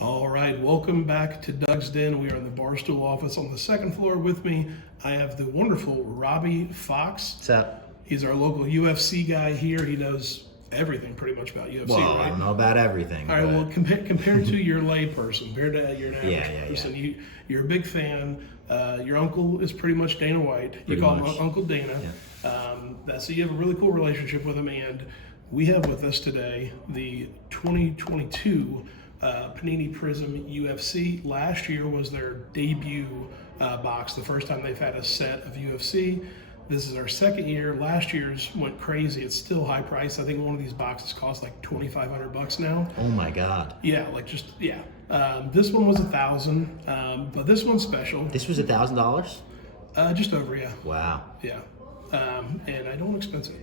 All right, welcome back to Doug's Den. We are in the Barstool office on the second floor. With me, I have the wonderful Robbie Fox. What's up? He's our local UFC guy here. He knows everything pretty much about UFC, Well, right? I don't know about everything. All right, well, compared to your lay person, compared to your average person, you're a big fan. Your uncle is pretty much Dana White. You Pretty call much. him Uncle Dana. Yeah. So you have a really cool relationship with him, and we have with us today the 2022 Panini Prizm UFC. Last year was their debut box, the first time they've had a set of UFC. This is our second year. Last year's went crazy. It's still high price. I think one of these boxes costs like $2,500 now. Oh my God. Yeah, this one was $1,000, but this one's special. This was $1,000? Just over, yeah. Wow. Yeah. And I don't expense it.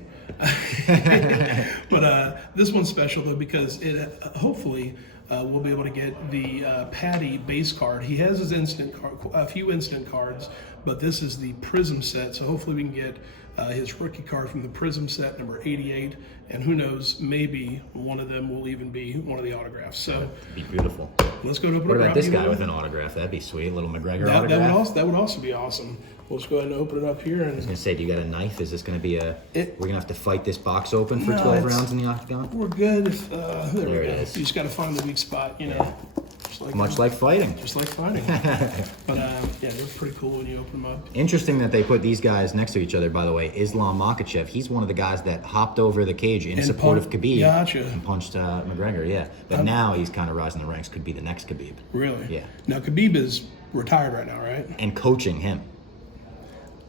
But this one's special though because it hopefully we'll be able to get the Paddy base card. He has his instant card, a few instant cards, but this is the Prizm set. So hopefully we can get his rookie card from the Prizm set, number 88. And who knows, maybe one of them will even be one of the autographs. So That'd be beautiful. let's go to open What up. about this guy with an autograph? That'd be sweet. Little McGregor autograph. That would also be awesome. We'll just go ahead and open it up here. I was And gonna say, do you got a knife? Is this gonna be we're gonna have to fight this box open for No, 12 it's- rounds in the octagon? we're good. If, there we There go. it is. You just got to find the weak spot, you know. Just Much like fighting. Just like fighting. But yeah, they're pretty cool when you open them up. Interesting that they put these guys next to each other, by the way. Islam Makhachev, he's one of the guys that hopped over the cage in support of Khabib. Gotcha. And punched McGregor, yeah. But now he's kind of rising the ranks, could be the next Khabib. Really? Yeah. Now, Khabib is retired right now, right? And coaching him.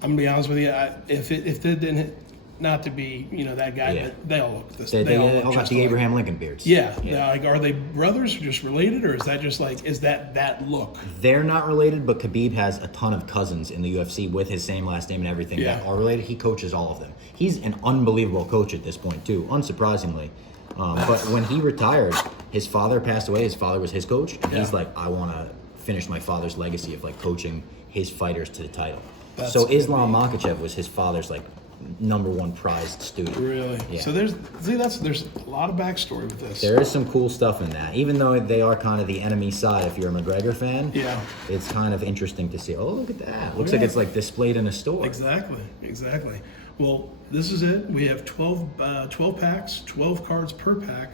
I'm going to be honest with you. If they didn't, not to be, that guy, Yeah. but they all look this. They all all look got just the alike. Abraham Lincoln beards. Yeah. Like, are they brothers or just related, or is that just like, is that look? They're not related, but Khabib has a ton of cousins in the UFC with his same last name and everything that are related. He coaches all of them. He's an unbelievable coach at this point, too, unsurprisingly. But when he retired, his father passed away. His father was his coach. And he's like, I want to finish my father's legacy of like coaching his fighters to the title. So Islam Makhachev was his father's like #1 prized student. Really? Yeah. So there's a lot of backstory with this. There is some cool stuff in that. Even though they are kind of the enemy side, if you're a McGregor fan, it's kind of interesting to see. Oh, look at that. Looks like it's like displayed in a store. Exactly. Well, this is it. We have 12 packs, 12 cards per pack,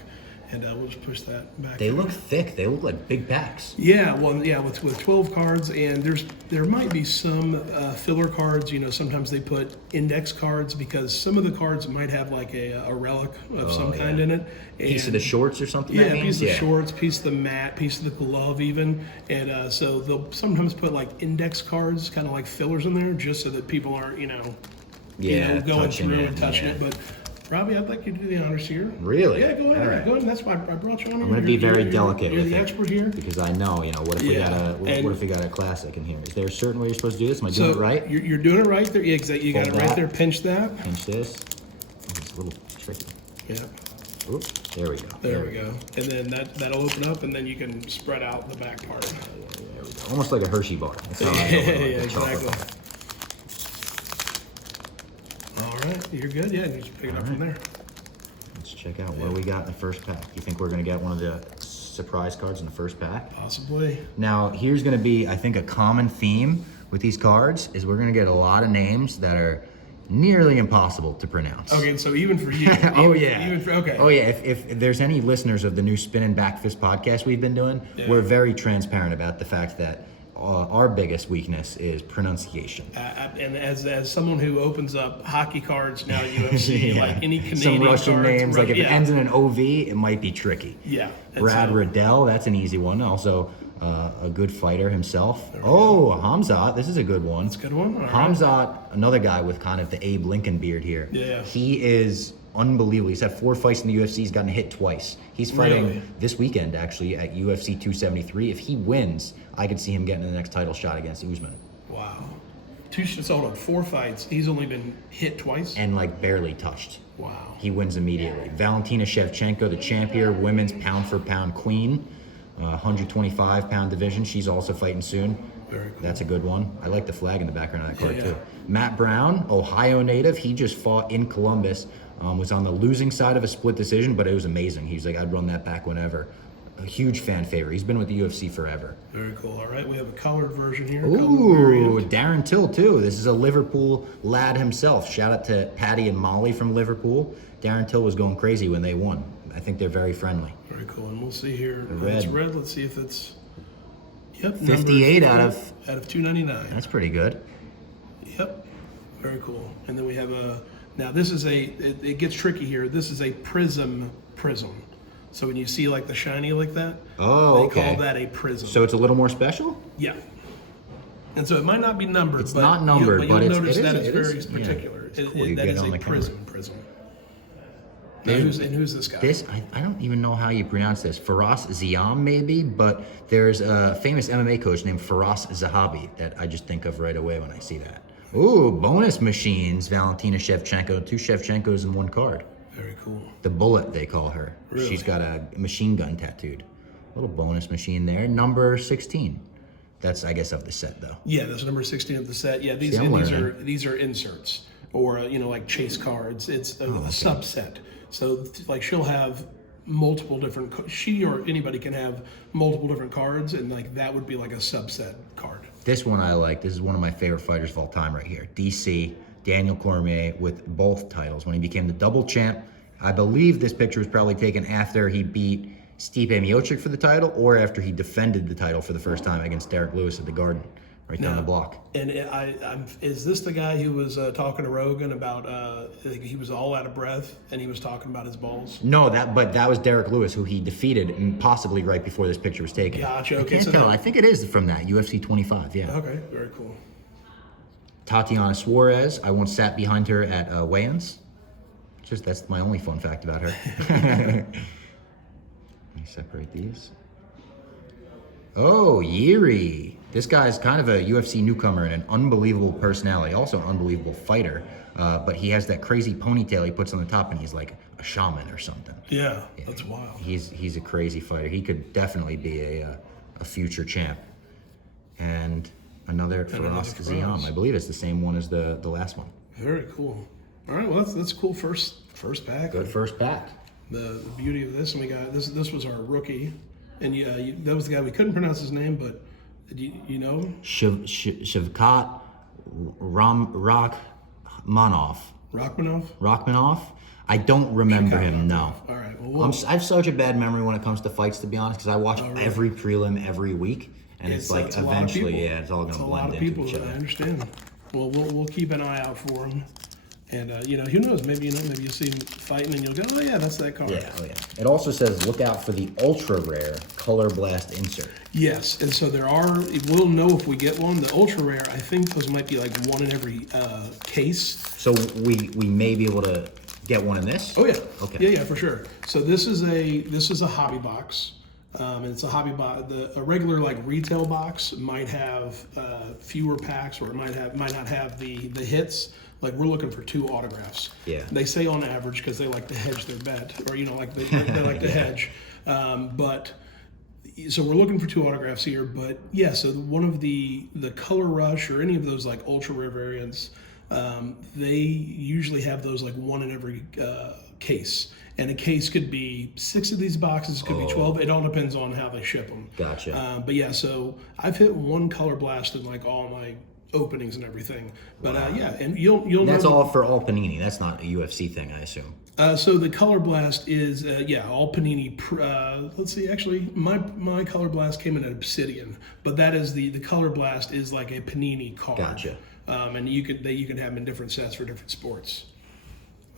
and we'll just push that back. They look thick. They look like big packs. Yeah, with 12 cards, and there might be some filler cards. Sometimes they put index cards because some of the cards might have like a relic of some kind in it. Piece of the shorts or something. Yeah, piece of the shorts, piece of the mat, piece of the glove even. And so they'll sometimes put like index cards, kind of like fillers in there, just so that people aren't, going through and touching it. But Robbie, I'd like you to do the honors here. Really? Yeah, go ahead. All right. Go ahead. That's why I brought you on here. I'm going to be very delicate You're with the it. expert here. Because I know, what if we got what if we got a classic in here? Is there a certain way you're supposed to do this? Am I doing it right? You're doing it right there. Yeah, exactly. You got it right there. Pinch that. Pinch this. Oh, it's a little tricky. Yeah. Oop, there we go. There we go. And then that'll open up, and then you can spread out the back part. There we go. Almost like a Hershey bar. That's how I Yeah, open it, like a chocolate exactly. bar. All right, you're good. Yeah, you just pick it up from there. Let's check out what we got in the first pack. You think we're going to get one of the surprise cards in the first pack? Possibly. Now, here's going to be, I think, a common theme with these cards is we're going to get a lot of names that are nearly impossible to pronounce. Okay, so even for you. Oh, yeah. Okay. Oh, yeah. If there's any listeners of the new Spin and Back Fist podcast we've been doing, we're very transparent about the fact that our biggest weakness is pronunciation. And as someone who opens up hockey cards now, UFC, like any Canadian Some Russian cards, names, like if it ends in an OV, it might be tricky. Yeah. And Brad Riddell, that's an easy one. Also, a good fighter himself. Oh, Hamzat, this is a good one. That's a good one. All right. Hamzat, another guy with kind of the Abe Lincoln beard here. Yeah. He is unbelievable. He's had 4 fights in the UFC. He's gotten hit twice. He's fighting this weekend, actually, at UFC 273. If he wins, I could see him getting the next title shot against Usman. Wow. Hold on, 4 fights. He's only been hit twice? And, barely touched. Wow. He wins immediately. Valentina Shevchenko, the champion, women's pound-for-pound queen, 125-pound division. She's also fighting soon. Very cool. That's a good one. I like the flag in the background of that card, too. Matt Brown, Ohio native. He just fought in Columbus. Was on the losing side of a split decision, but it was amazing. He's like, I'd run that back whenever. a huge fan favorite. He's been with the UFC forever. Very cool. All right, we have a colored version here. Ooh, Darren Till too. This is a Liverpool lad himself. Shout out to Paddy and Molly from Liverpool. Darren Till was going crazy when they won. I think they're very friendly. Very cool. And we'll see here. Red. It's red. Let's see if it's 58 out of 299. That's pretty good. Yep. Very cool. And then we have now this is it gets tricky here. This is a Prizm. So when you see like the shiny like that, they call that a Prizm. So it's a little more special? Yeah. And so it might not be numbered. It's not numbered, but you'll it's notice that it's very is, particular. Yeah. It's cool. That is a Prizm. Now, who's this guy? I don't even know how you pronounce this. Faraz Ziam, maybe, but there's a famous MMA coach named Faraz Zahabi that I just think of right away when I see that. Ooh, bonus machines, Valentina Shevchenko. 2 Shevchenkos in 1 card. Very cool. The Bullet, they call her. Really? She's got a machine gun tattooed. Little bonus machine there. Number 16. That's, I guess, of the set, though. Yeah, that's number 16 of the set. Yeah, these are inserts or like chase cards. It's a subset. So like she'll have multiple different. She or anybody can have multiple different cards, and like that would be like a subset card. This one I like. This is one of my favorite fighters of all time right here. DC, Daniel Cormier with both titles. When he became the double champ, I believe this picture was probably taken after he beat Stipe Miocic for the title or after he defended the title for the first time against Derek Lewis at the Garden, right down the block. And is this the guy who was talking to Rogan about he was all out of breath and he was talking about his balls? No, but that was Derek Lewis, who he defeated, and possibly right before this picture was taken. Gotcha. Okay, I can't tell. I think it is from that UFC 25. Yeah. Okay. Very cool. Tatiana Suarez. I once sat behind her at weigh-ins. That's my only fun fact about her. Let me separate these. Oh, Yuri. This guy's kind of a UFC newcomer and an unbelievable personality, also an unbelievable fighter. But he has that crazy ponytail he puts on the top, and he's like a shaman or something. Yeah, that's wild. He's a crazy fighter. He could definitely be a future champ. And another Faraz Ziam. I believe it's the same one as the last one. Very cool. All right, well that's cool. First pack. Good first pack. The beauty of this, and we got this was our rookie, and that was the guy we couldn't pronounce his name, but you know him? Shavkat Rachmanov. I don't remember him. No. All right. Well, I have such a bad memory when it comes to fights, to be honest, because I watch every prelim every week, and it's like eventually, it's all going to blend into each other. I understand. Well, we'll keep an eye out for him. And who knows? Maybe you see him fighting, and you'll go, "Oh yeah, that's that card." Yeah, It also says, "Look out for the ultra rare Color Blast insert." Yes, and so there are. We'll know if we get one. The ultra rare, I think those might be like one in every case. So we may be able to get one in this. Oh yeah. Okay. Yeah, for sure. So this is a hobby box. And it's a hobby box. A regular like retail box might have fewer packs, or it might not have the hits. Like we're looking for 2 autographs. Yeah. They say on average because they like to hedge their bet, or like they like to hedge. But so we're looking for 2 autographs here. But yeah, so one of the Color Rush or any of those like ultra rare variants, they usually have those like one in every case. And a case could be 6 of these boxes, could be 12. It all depends on how they ship them. Gotcha. But yeah, so I've hit 1 Color Blast in like all my openings and everything. But yeah, and you'll That's know. all for all Panini. That's not a UFC thing, I assume. So the Color Blast is all Panini. Let's see, actually, my Color Blast came in at Obsidian, but that is the Color Blast is like a Panini card. Gotcha. And you can have them in different sets for different sports.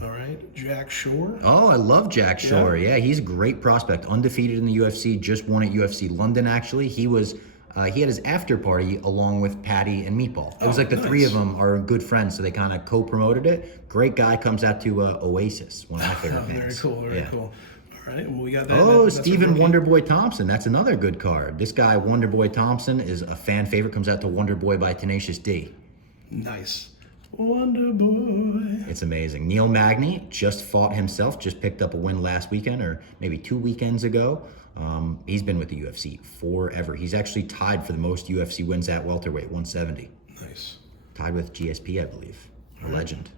All right, Jack Shore. Oh, I love Jack Shore. Yeah, he's a great prospect. Undefeated in the UFC. Just won at UFC London. Actually, he was. He had his after party along with Paddy and Meatball. It was like the 3 of them are good friends, so they kind of co-promoted it. Great guy. Comes out to Oasis, one of my favorite bands. Very cool, very cool. All right, well, we got that. Oh, Stephen Wonderboy Thompson. That's another good card. This guy, Wonderboy Thompson, is a fan favorite. Comes out to Wonderboy by Tenacious D. Nice. Wonderboy. It's amazing. Neil Magny just fought himself, just picked up a win last weekend, or maybe 2 weekends ago. He's been with the UFC forever. He's actually tied for the most UFC wins at welterweight, 170. Nice. Tied with GSP, I believe. A legend.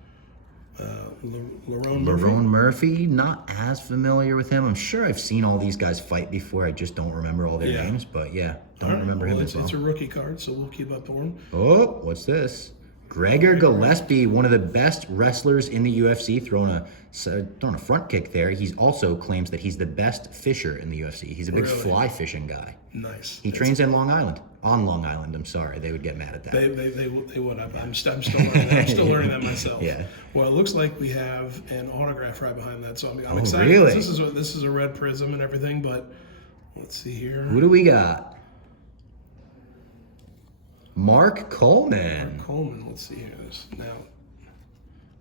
Lerone Murphy. Lerone Murphy, not as familiar with him. I'm sure I've seen all these guys fight before. I just don't remember all their names. But yeah, don't remember him as well. It's a rookie card, so we'll keep up for him. Oh, what's this? Gregor Gillespie, one of the best wrestlers in the UFC, throwing a front kick there. He's also claims that he's the best fisher in the UFC. He's a big fly fishing guy. Nice. He trains in Long Island. On Long Island, I'm sorry. They would get mad at that. They would. I'm still learning that. I'm still learning that myself. Yeah. Well, it looks like we have an autograph right behind that, so I'm excited. Really? This is a red Prizm and everything, but let's see here. Who do we got? Mark Coleman. Let's see here.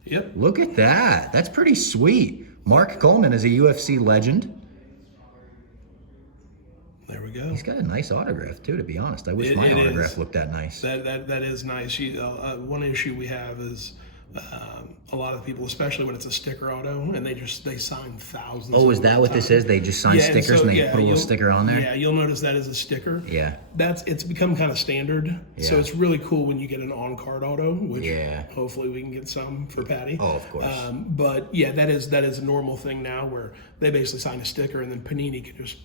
Yep. Look at that. That's pretty sweet. Mark Coleman is a UFC legend. There we go. He's got a nice autograph too, to be honest. I wish my autograph looked that nice. That is nice. One issue we have is a lot of people, especially when it's a sticker auto, and they sign thousands. Oh, is that what this is? They just sign stickers and they put a little sticker on there? Yeah, you'll notice that is a sticker. Yeah. It's become kind of standard. Yeah. So it's really cool when you get an on-card auto, which yeah. hopefully we can get some for Paddy. Oh, of course. But yeah, that is a normal thing now where they basically sign a sticker and then Panini can just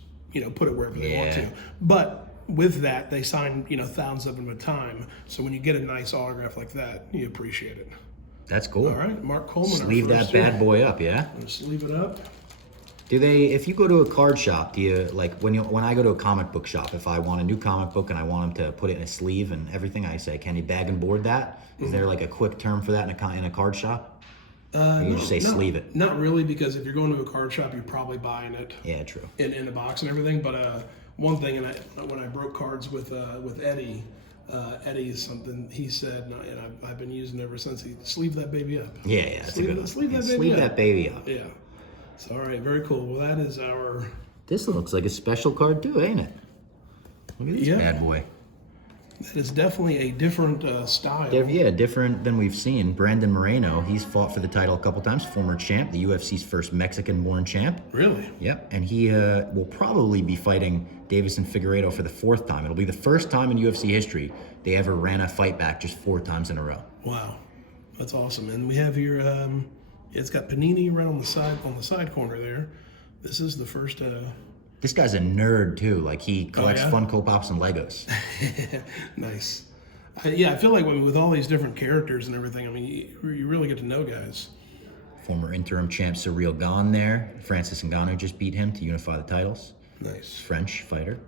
put it wherever they want to. But with that, they sign thousands of them at a time. So when you get a nice autograph like that, you appreciate it. That's cool. All right, Mark Coleman. Sleeve that bad boy up, yeah? Sleeve it up. Do they, if you go to a card shop, do you, like, when I go to a comic book shop, if I want a new comic book and I want them to put it in a sleeve and everything, I say, can you bag and board that? Is there like a quick term for that in a card shop? Or you just say sleeve it? Not really, because if you're going to a card shop, you're probably buying it. Yeah, true. In a box and everything. But one thing, when I broke cards with Eddie, Eddie is something he said, and I've been using it ever since. He sleeve that baby up. Yeah, that's a good one. Sleeve that baby up. Yeah. So all right, very cool. Well, that is our. This looks like a special card too, ain't it? Look at this bad boy. That is definitely a different style. Yeah, different than we've seen. Brandon Moreno, he's fought for the title a couple times, former champ, the UFC's first Mexican-born champ. Really? Yep, and he will probably be fighting Davison Figueiredo for the 4th time. It'll be the first time in UFC history they ever ran a fight back just 4 times in a row. Wow, that's awesome. And we have here, it's got Panini right on the side corner there. This is the first. This guy's a nerd too. Like he collects Funko Pops and Legos. Nice. I feel like with all these different characters and everything, I mean, you really get to know guys. Former interim champ Cyril Gane there. Francis Ngannou just beat him to unify the titles. Nice. French fighter.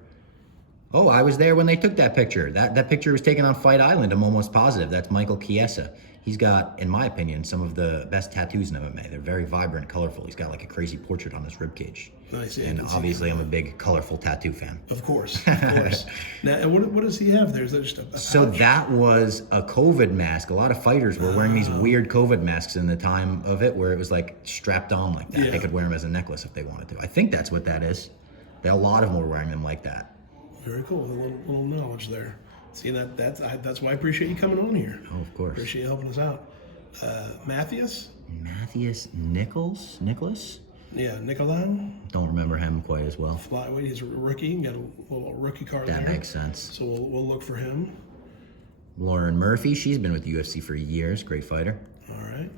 Oh, I was there when they took that picture. That picture was taken on Fight Island. I'm almost positive. That's Michael Chiesa. He's got, in my opinion, some of the best tattoos in MMA. They're very vibrant, colorful. He's got like a crazy portrait on his ribcage. Nice. Yeah, and obviously, I'm a big colorful tattoo fan. Of course. Now, and what does he have there? Is that just a pouch? So that was a COVID mask. A lot of fighters were wearing these weird COVID masks in the time of it, where it was like strapped on like that. Yeah. They could wear them as a necklace if they wanted to. I think that's what that is. A lot of them were wearing them like that. Very cool. A little knowledge there. See, that's why I appreciate you coming on here. Oh, of course. Appreciate you helping us out. Matthias Nicholas? Yeah, Nicolau. Don't remember him quite as well. Flyweight, he's a rookie. Got a little rookie card there. That makes sense. So we'll look for him. Lauren Murphy, she's been with the UFC for years. Great fighter. All right.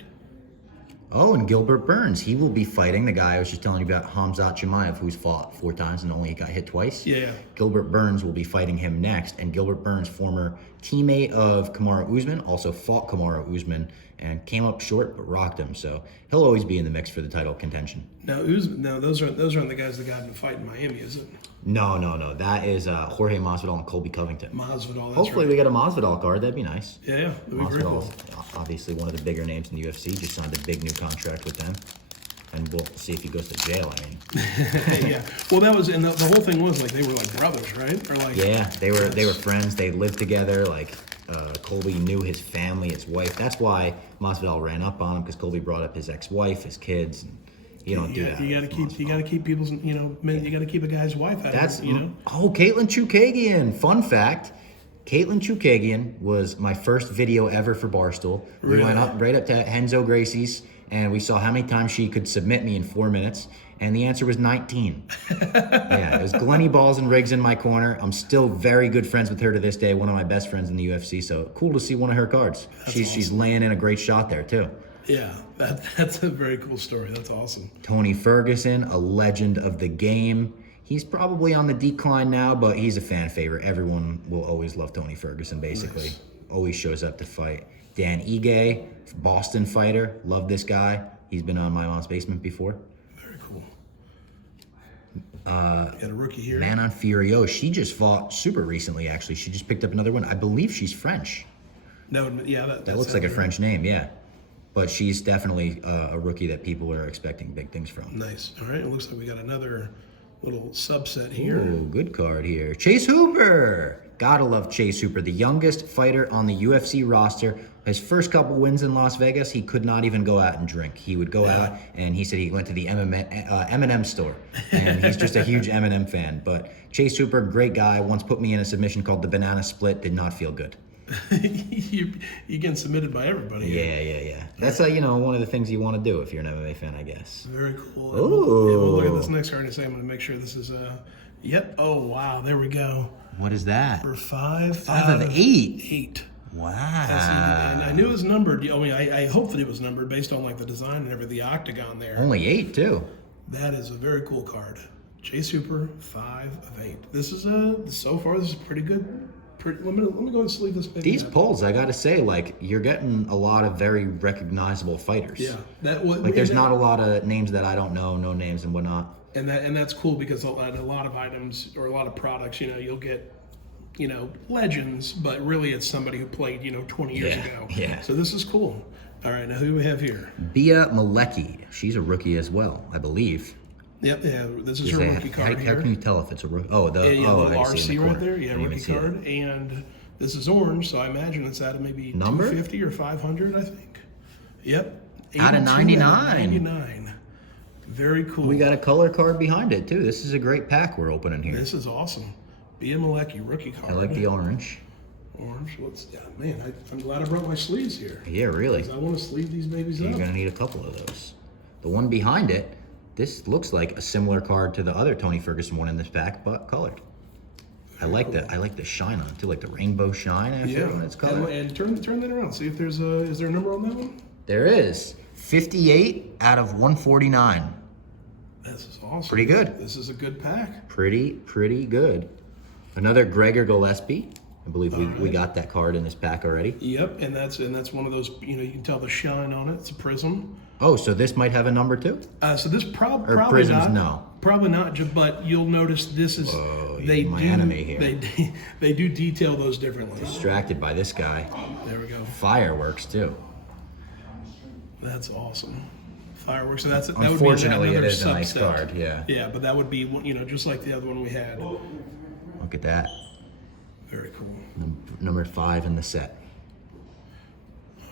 Oh, and Gilbert Burns. He will be fighting the guy I was just telling you about, Hamzat Chimaev, who's fought 4 times and only got hit twice. Yeah. Gilbert Burns will be fighting him next. And Gilbert Burns, former teammate of Kamaru Usman, also fought Kamaru Usman and came up short but rocked him. So he'll always be in the mix for the title contention. Now, those aren't the guys that got in a fight in Miami, is it? No. That is Jorge Masvidal and Colby Covington. Masvidal, that's Hopefully right. we get a Masvidal card. That'd be nice. Yeah. That'd be very cool. Obviously one of the bigger names in the UFC. Just signed a big new contract with them. And we'll see if he goes to jail, I mean. Yeah. Well, that was, and the whole thing was like they were like brothers, right? Or like. Yeah, they were friends. They lived together. Like Colby knew his family, his wife. That's why Masvidal ran up on him, because Colby brought up his ex-wife, his kids. And you don't do that. You gotta keep people's, you gotta keep a guy's wife out of it, Oh, Caitlin Chookagian. Fun fact. Caitlin Chookagian was my first video ever for Barstool. We went right up to Henzo Gracie's, and we saw how many times she could submit me in 4 minutes, and the answer was 19. Yeah, it was Glennie Balls and Riggs in my corner. I'm still very good friends with her to this day, one of my best friends in the UFC, so cool to see one of her cards. She's laying in a great shot there, too. Yeah, that's a very cool story. That's awesome. Tony Ferguson, a legend of the game. He's probably on the decline now, but he's a fan favorite. Everyone will always love Tony Ferguson, basically. Nice. Always shows up to fight. Dan Ige, Boston fighter. Love this guy. He's been on my mom's basement before. Very cool. Got a rookie here. Manon Furio. She just fought super recently, actually. She just picked up another win. I believe she's French. That Looks like a French name, yeah. But she's definitely a rookie that people are expecting big things from. Nice. All right. It looks like we got another little subset here. Oh, good card here. Chase Hooper. Gotta love Chase Hooper, the youngest fighter on the UFC roster. His first couple wins in Las Vegas, he could not even go out and drink. He would go out, and he said he went to the M&M store, and he's just a huge M&M fan. But Chase Hooper, great guy, once put me in a submission called the Banana Split, did not feel good. you get submitted by everybody. Yeah. That's one of the things you want to do if you're an MMA fan, I guess. Very cool. Ooh. We'll look at this next card and say I'm going to make sure this is Yep. Oh wow. There we go. What is that? For 5 5 of 8. 8. Wow. And I knew it was numbered. I mean, I hoped that it was numbered based on like the design and everything, the octagon there. Only 8 too. That is a very cool card. Chase Hooper, 5 of 8. This is so far this is pretty good. Let me go ahead and sleeve this baby. These polls, I gotta say, like, you're getting a lot of very recognizable fighters. Yeah, there's not a lot of names that I don't know, no names and whatnot. And that's cool because a lot of items or a lot of products, you'll get, legends, but really it's somebody who played, 20 years ago. Yeah. So this is cool. All right, now who do we have here? Bia Malecki. She's a rookie as well, I believe. Yep, yeah, this is her rookie card here. How can you tell if it's a rookie? Oh, the RC right there. Yeah, rookie card. And this is orange, so I imagine it's out of maybe number? 250 or 500, I think. Yep. Out of 99. 99. Very cool. We got a color card behind it, too. This is a great pack we're opening here. This is awesome. Bia Malecki, rookie card. I like the orange. Orange. I'm glad I brought my sleeves here. Yeah, really. I want to sleeve these babies up. You're going to need a couple of those. The one behind it, this looks like a similar card to the other Tony Ferguson one in this pack, but colored. I like the shine on it too, like the rainbow shine after when it's colored. And turn that around. See if is there a number on that one? There is. 58 out of 149. This is awesome. Pretty good. This is a good pack. Pretty good. Another Gregor Gillespie. I believe we got that card in this pack already. Yep, and that's one of those, you can tell the shine on it. It's a Prizm. Oh, so this might have a number too? So this probably Prizms, not. No. Probably not, but you'll notice this is here. They do detail those differently. Distracted by this guy. There we go. Fireworks too. That's awesome. Fireworks. So that would be Unfortunately, another it is subset. a nice card. Yeah. Yeah, but that would be just like the other one we had. Look at that. Very cool. Number 5 in the set.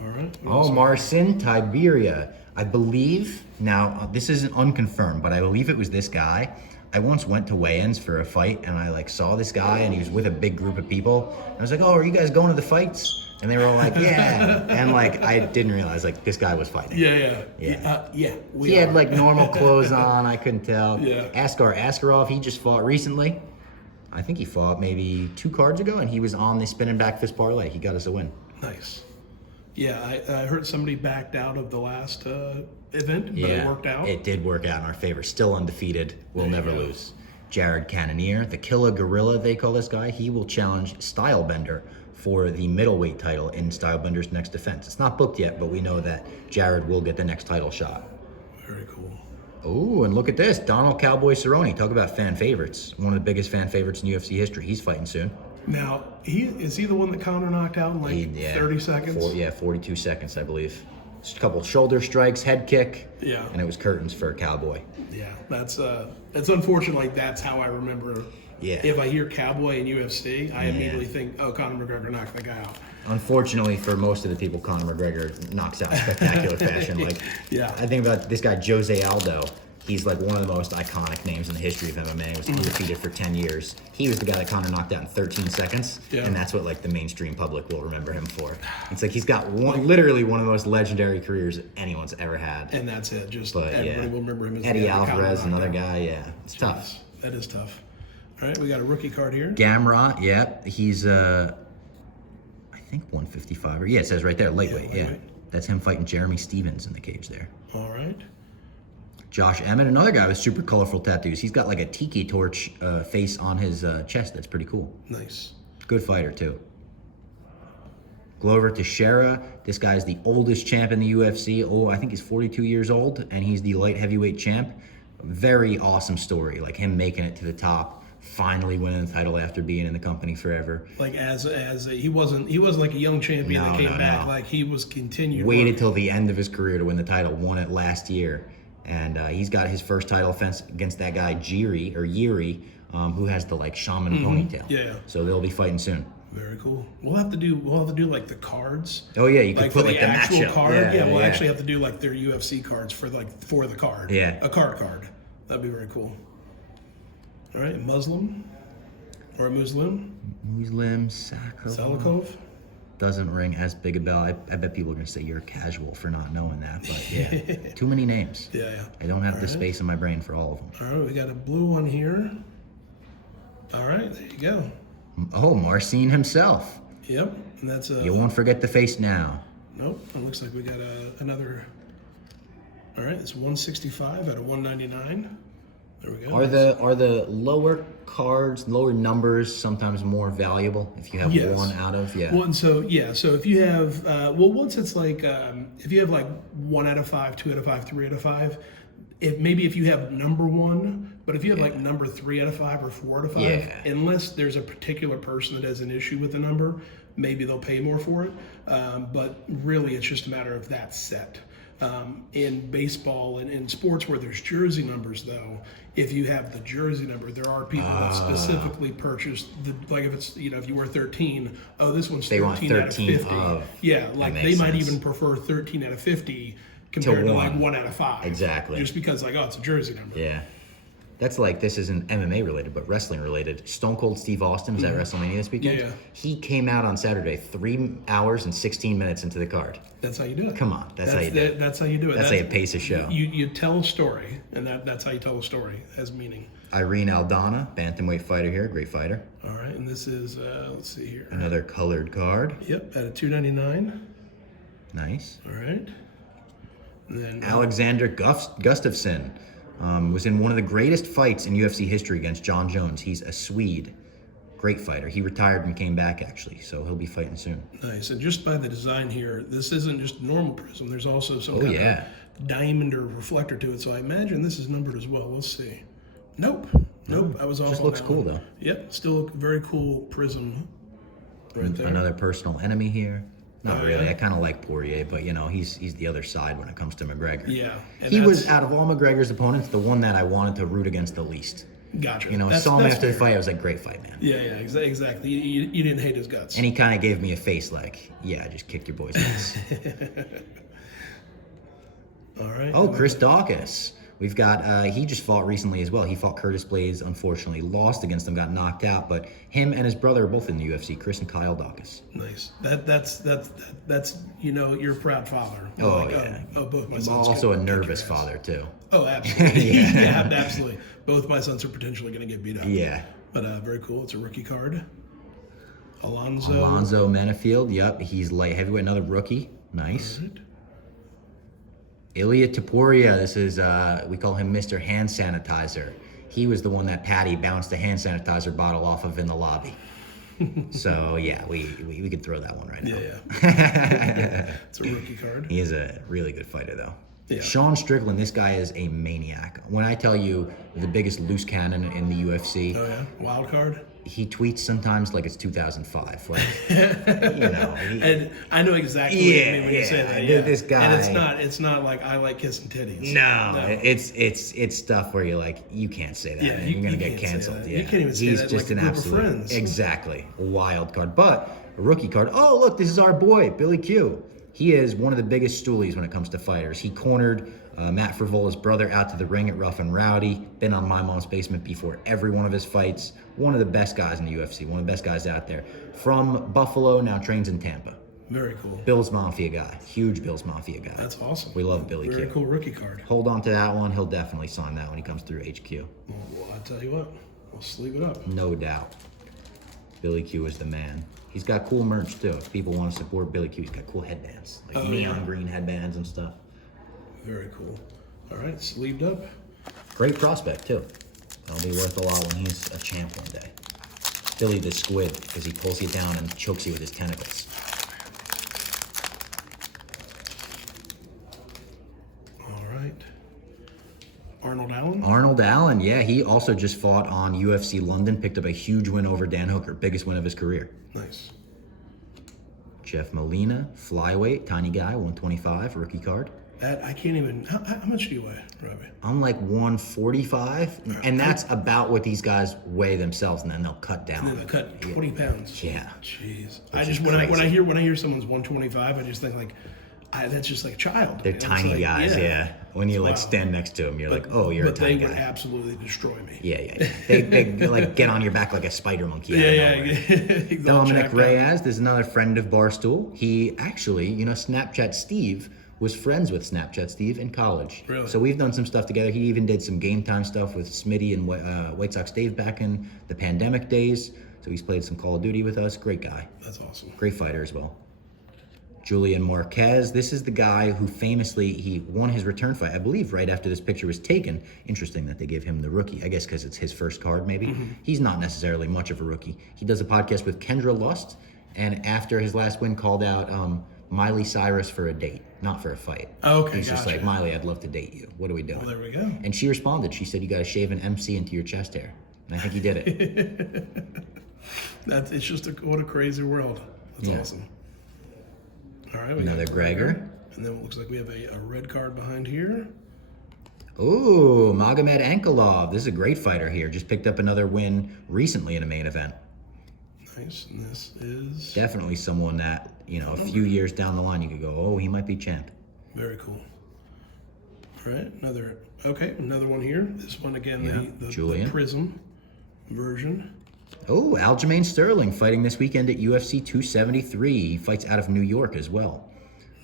All right. Oh, Marcin Tiberia. I believe, now this isn't unconfirmed, but I believe it was this guy. I once went to weigh-ins for a fight, and I saw this guy, and he was with a big group of people. I was like, "Oh, are you guys going to the fights?" And they were all like, "Yeah." And I didn't realize this guy was fighting. Yeah. He had normal clothes on. I couldn't tell. Yeah. Askar Askarov, he just fought recently. I think he fought maybe 2 cards ago, and he was on the spinning back fist parlay. He got us a win. Nice. Yeah, I heard somebody backed out of the last event, but it worked out. It did work out in our favor. Still undefeated. We'll never lose. Jared Cannonier, the Killer Gorilla, they call this guy. He will challenge Stylebender for the middleweight title in Stylebender's next defense. It's not booked yet, but we know that Jared will get the next title shot. Very cool. Oh, and look at this. Donald Cowboy Cerrone. Talk about fan favorites. One of the biggest fan favorites in UFC history. He's fighting soon. Now, is he the one that Conor knocked out in 30 seconds? 42 seconds, I believe. Just a couple shoulder strikes, head kick, Yeah. and it was curtains for Cowboy. Yeah, that's unfortunately that's how I remember. Yeah. If I hear Cowboy in UFC, I immediately think, oh, Conor McGregor knocked the guy out. Unfortunately, for most of the people, Conor McGregor knocks out in spectacular fashion. I think about this guy, Jose Aldo. He's one of the most iconic names in the history of MMA. He was undefeated for 10 years. He was the guy that Conor knocked out in 13 seconds, and that's what the mainstream public will remember him for. It's he's got literally one of the most legendary careers anyone's ever had. And that's it. Everybody will remember him as Eddie Alvarez, another guy. Yeah, it's tough. That is tough. All right, we got a rookie card here. Gamrot, he's I think 155. Yeah, it says right there, lightweight. That's him fighting Jeremy Stevens in the cage there. All right. Josh Emmett, another guy with super colorful tattoos. He's got like a tiki torch face on his chest. That's pretty cool. Nice. Good fighter, too. Glover Teixeira. This guy is the oldest champ in the UFC. Oh, I think he's 42 years old, and he's the light heavyweight champ. Very awesome story. Like him making it to the top, finally winning the title after being in the company forever. Like he wasn't like a young champion that came back. Like he was continued. Waited till the end of his career to win the title. Won it last year, and he's got his first title offense against that guy Yuri, who has the like shaman ponytail. Yeah. So they'll be fighting soon. Very cool. We'll have to do like the cards. Oh yeah, you could like put for like the actual matchup. card. Yeah, we'll actually have to do like their UFC cards for the card. Yeah. A card. That'd be very cool. All right, Muslim Muslim Salikov. Doesn't ring as big a bell. I bet people are gonna say you're casual for not knowing that, but yeah, too many names. Yeah. I don't have the space in my brain for all of them. All right, we got a blue one here. All right, there you go. Oh, Marcin himself. Yep, and that's You won't forget the face now. Nope, it looks like we got another. All right, it's 165 out of 199. There we go. Are the lower cards, lower numbers sometimes more valuable if you have one out of? Yeah. Well, so if you have once it's like if you have like 1 out of 5, 2 out of 5, 3 out of 5. If you have number 1, but if you have like number 3 out of 5 or 4 out of 5, unless there's a particular person that has an issue with the number, maybe they'll pay more for it. But really, it's just a matter of that set. In baseball and in sports where there's jersey numbers, though, if you have the jersey number, there are people that specifically purchase like if it's if you wear 13, this one's 13 out of 50. Yeah, like they might even prefer 13 out of 50. Compared to like 1 out of 5. Exactly. Just because it's a jersey number. Yeah. That's like, this isn't MMA related, but wrestling related. Stone Cold Steve Austin was at WrestleMania this weekend. Yeah. He came out on Saturday 3 hours and 16 minutes into the card. That's how you do it. Come on. That's how you do it. That's how you do it. That's how you pace a show. You tell a story, and that's how you tell a story. It has meaning. Irene Aldana, bantamweight fighter here. Great fighter. All right, and this is, let's see here. Another colored card. Yep, at a 299. Nice. All right. And then Alexander Gustafsson was in one of the greatest fights in UFC history against John Jones. He's a Swede. Great fighter. He retired and came back, actually, so he'll be fighting soon. Nice. And just by the design here, this isn't just normal prism. There's also some kind of diamond or reflector to it, so I imagine this is numbered as well. We'll see. Nope. I was off. Just looks cool, though. Yep. Still a very cool prism right there. Another personal enemy here. Not really. Yeah. I kind of like Poirier, but he's the other side when it comes to McGregor. Yeah. He was, out of all McGregor's opponents, the one that I wanted to root against the least. Gotcha. Saw him after the fight, I was like, great fight, man. Yeah, exactly. You didn't hate his guts. And he kind of gave me a face like, yeah, I just kicked your boy's ass. All right. Oh, Chris Daukaus. We've got, he just fought recently as well. He fought Curtis Blades, unfortunately lost against him, got knocked out, but him and his brother are both in the UFC, Chris and Kyle Daukaus. Nice. That's you're a proud father. Oh, yeah. Both my I'm sons. also a nervous father, too. Oh, absolutely. yeah, absolutely. Both my sons are potentially going to get beat up. Yeah. But very cool. It's a rookie card. Alonzo Menifield, yep. He's light heavyweight, another rookie. Nice. Right. Ilya Taporia, this is, we call him Mr. Hand Sanitizer. He was the one that Paddy bounced a hand sanitizer bottle off of in the lobby. So, yeah, we could throw that one right now. Yeah. It's a rookie card. He is a really good fighter, though. Yeah. Sean Strickland, this guy is a maniac. When I tell you the biggest loose cannon in the UFC. Oh, yeah? Wild card? He tweets sometimes like it's 2005. Like, and I know exactly what you mean when you say that. Yeah. This guy, and it's not like I like kissing titties. No. It's stuff where you're like, you can't say that. Yeah, you're gonna get canceled. You can't even say He's that just like an a group absolute, of friends. Exactly, a wild card, but a rookie card. Oh, look, this is our boy Billy Q. He is one of the biggest stoolies when it comes to fighters. He cornered Matt Frivola's brother out to the ring at Rough and Rowdy. Been on My Mom's Basement before every one of his fights. One of the best guys in the UFC. One of the best guys out there. From Buffalo, now trains in Tampa. Very cool. Bills Mafia guy. Huge Bills Mafia guy. That's awesome. We love Billy Q. Very cool rookie card. Hold on to that one. He'll definitely sign that when he comes through HQ. Well, I tell you what. We'll sleeve it up. No doubt. Billy Q is the man. He's got cool merch too. If people want to support Billy Q, he's got cool headbands, like neon green headbands and stuff. Very cool. All right, sleeved up. Great prospect too. That'll be worth a lot when he's a champ one day. Billy the Squid, because he pulls you down and chokes you with his tentacles. All right. Arnold Allen? Arnold Allen, yeah, he also just fought on UFC London, picked up a huge win over Dan Hooker, biggest win of his career. Nice. Jeff Molina, flyweight, tiny guy, 125, rookie card. That, I can't even, how much do you weigh, Robbie? I'm like 145, and that's about what these guys weigh themselves, and then they'll cut down. And then they cut 20 pounds. Yeah. Jeez. Which When I hear someone's 125, I just think like, that's just like a child. They're tiny like, guys, yeah. When you like Wow. stand next to them, you're like, oh, you're a tiny guy. But they would absolutely destroy me. Yeah. They like get on your back like a spider monkey. Yeah. Dominic Reyes, there's another friend of Barstool. He actually, Snapchat Steve was friends with Snapchat Steve in college. Really? So we've done some stuff together. He even did some game time stuff with Smitty and White Sox Dave back in the pandemic days. So he's played some Call of Duty with us. Great guy. That's awesome. Great fighter as well. Julian Marquez, this is the guy who famously, he won his return fight, I believe, right after this picture was taken. Interesting that they gave him the rookie, I guess because it's his first card maybe. Mm-hmm. He's not necessarily much of a rookie. He does a podcast with Kendra Lust, and after his last win called out Miley Cyrus for a date, not for a fight. Okay, He's just like, Miley, I'd love to date you. What are we doing? Well, there we go. And she responded. She said, you got to shave an MC into your chest hair. And I think he did it. It's just what a crazy world. That's awesome. All right, we another got Gregor. And then it looks like we have a red card behind here. Ooh, Magomed Ankalaev. This is a great fighter here. Just picked up another win recently in a main event. Nice. And this is definitely someone that, a few years down the line you could go, oh, he might be champ. Very cool. All right, another one here. This one again, the Prizm version. Oh, Aljamain Sterling fighting this weekend at UFC 273. He fights out of New York as well.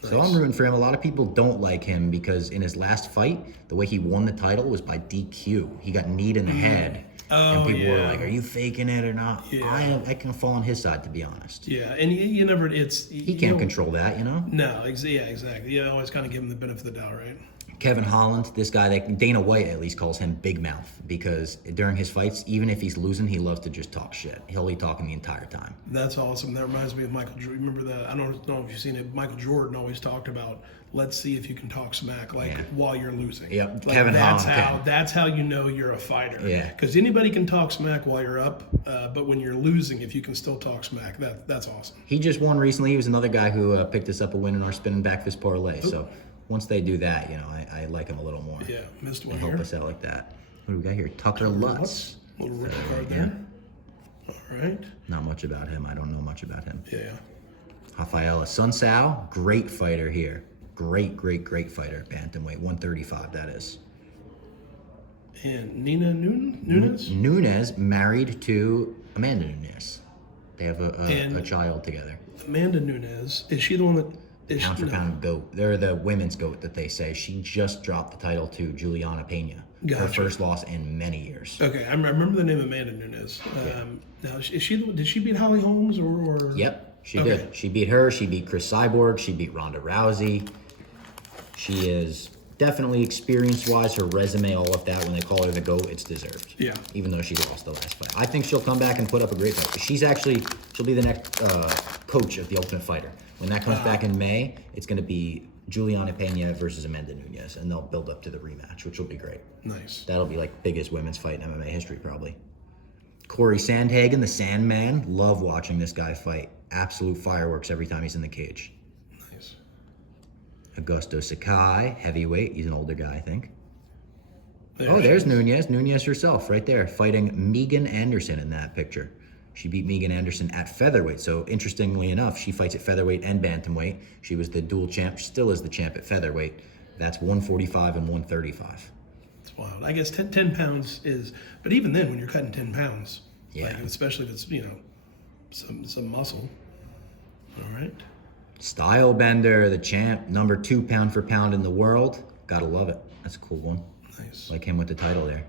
Nice. So I'm rooting for him. A lot of people don't like him because in his last fight, the way he won the title was by DQ. He got kneed in the head. And people were like, are you faking it or not? Yeah. I can fall on his side, to be honest. Yeah, and you never, he can't control that, No, exactly. You always kind of give him the benefit of the doubt, right? Kevin Holland, this guy, Dana White at least calls him Big Mouth because during his fights, even if he's losing, he loves to just talk shit. He'll be talking the entire time. That's awesome. That reminds me of Michael Jordan. Remember that? I don't know if you've seen it. Michael Jordan always talked about, let's see if you can talk smack while you're losing. Yep. Like, Kevin Holland. That's how you know you're a fighter. Yeah. Because anybody can talk smack while you're up, but when you're losing, if you can still talk smack, that's awesome. He just won recently. He was another guy who picked us up a win in our spinning back this parlay. Ooh. So once they do that, I like him a little more. Yeah, missed one and here. help us out like that. What do we got here? Tucker Lutz. Little rookie card there. All right. Not much about him. I don't know much about him. Yeah. Rafaela Sunsao, great fighter here. Great fighter. Bantamweight, 135 that is. And Nina Nunes? Nunes married to Amanda Nunes. They have a child together. Amanda Nunes, is she the one that... Pound for pound GOAT. They're the women's GOAT that they say. She just dropped the title to Juliana Pena. Gotcha. Her first loss in many years. Okay, I remember the name Amanda Nunes. Now, did she beat Holly Holmes or? Yep, she did. She beat her. She beat Chris Cyborg. She beat Ronda Rousey. She is definitely experience-wise, her resume, all of that. When they call her the GOAT, it's deserved. Yeah. Even though she lost the last fight, I think she'll come back and put up a great fight. She'll be the next coach of the Ultimate Fighter. When that comes back in May, it's going to be Juliana Pena versus Amanda Nunes, and they'll build up to the rematch, which will be great. Nice. That'll be like biggest women's fight in MMA history, probably. Corey Sandhagen, the Sandman. Love watching this guy fight. Absolute fireworks every time he's in the cage. Nice. Augusto Sakai, heavyweight. He's an older guy, I think. There's Nunes. Nunes herself right there, fighting Megan Anderson in that picture. She beat Megan Anderson at featherweight. So interestingly enough, she fights at featherweight and bantamweight. She was the dual champ, still is the champ at featherweight. That's 145 and 135. It's wild. I guess 10 pounds is, but even then, when you're cutting 10 pounds, especially if it's, some muscle. All right. Stylebender, the champ, number 2 pound for pound in the world. Gotta love it. That's a cool one. Nice. Like him with the title there.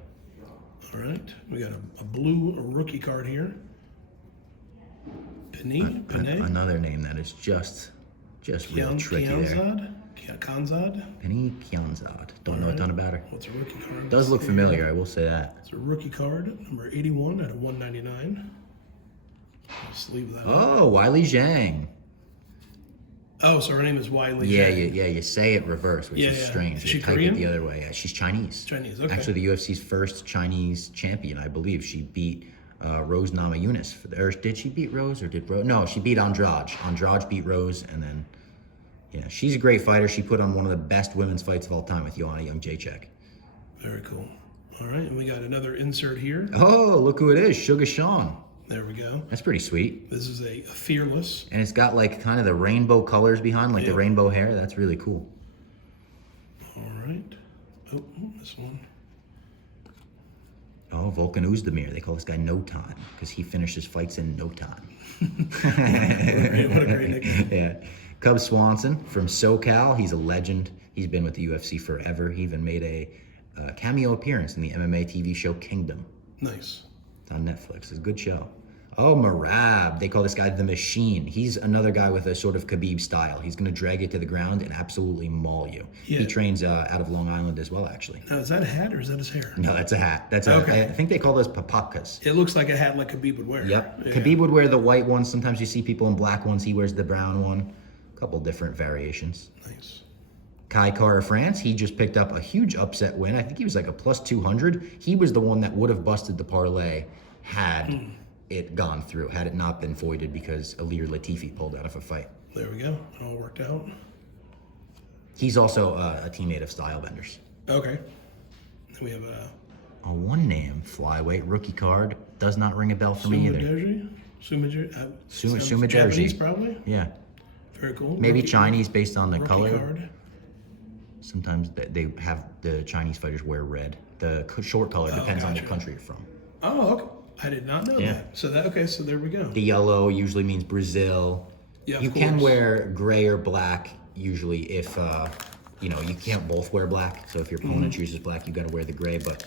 All right. We got a blue rookie card here. Panay? Another name that is just real tricky there. Khanzad? Penny Kianzad. Don't know a ton about her. What's a rookie card? Does look familiar, I will say that. It's a rookie card, number 81 out of 199. Just leave that. Oh, Wiley Zhang. Oh, so her name is Wiley. Yeah, you say it reverse, which is strange. Is she You type Korean? it the other way. Yeah, she's Chinese. Chinese, okay. Actually, the UFC's first Chinese champion, I believe. She beat Rose Namajunas. Or did she beat Rose, or did Rose? No, she beat Andrade. Andrade beat Rose, and then, yeah, she's a great fighter. She put on one of the best women's fights of all time with Joanna Jędrzejczyk. Very cool. All right, and we got another insert here. Oh, look who it is, Sugar Sean. There we go. That's pretty sweet. This is a Fearless. And it's got like kind of the rainbow colors behind, like the rainbow hair. That's really cool. All right. Oh, this one. Oh, Volkan Oezdemir. They call this guy No Time because he finishes fights in no time. What a great nickname. Yeah. Cub Swanson from SoCal. He's a legend. He's been with the UFC forever. He even made a cameo appearance in the MMA TV show Kingdom. Nice. It's on Netflix. It's a good show. Oh, Marab. They call this guy the Machine. He's another guy with a sort of Khabib style. He's going to drag you to the ground and absolutely maul you. Yeah. He trains out of Long Island as well, actually. Now, is that a hat or is that his hair? No, that's a hat. Okay. I think they call those papapkas. It looks like a hat like Khabib would wear. Yep. Yeah. Khabib would wear the white one. Sometimes you see people in black ones. He wears the brown one. A couple different variations. Nice. Kai Kara France, he just picked up a huge upset win. I think he was like a plus 200. He was the one that would have busted the parlay had it gone through, had it not been voided because Alir Latifi pulled out of a fight. There we go. It all worked out. He's also a teammate of Stylebenders. Okay. Then we have a one name, flyweight rookie card. Does not ring a bell for me either. Sumaderji? Japanese, probably. Yeah. Very cool. Maybe rookie Chinese based on the rookie color. Card. Sometimes they have the Chinese fighters wear red. The short color depends on the gotcha. country you're from. Oh, okay. I did not know that. So so there we go. The yellow usually means Brazil. Yeah, you of can course. wear gray or black usually if you can't both wear black. So if your opponent chooses black, you got to wear the gray. But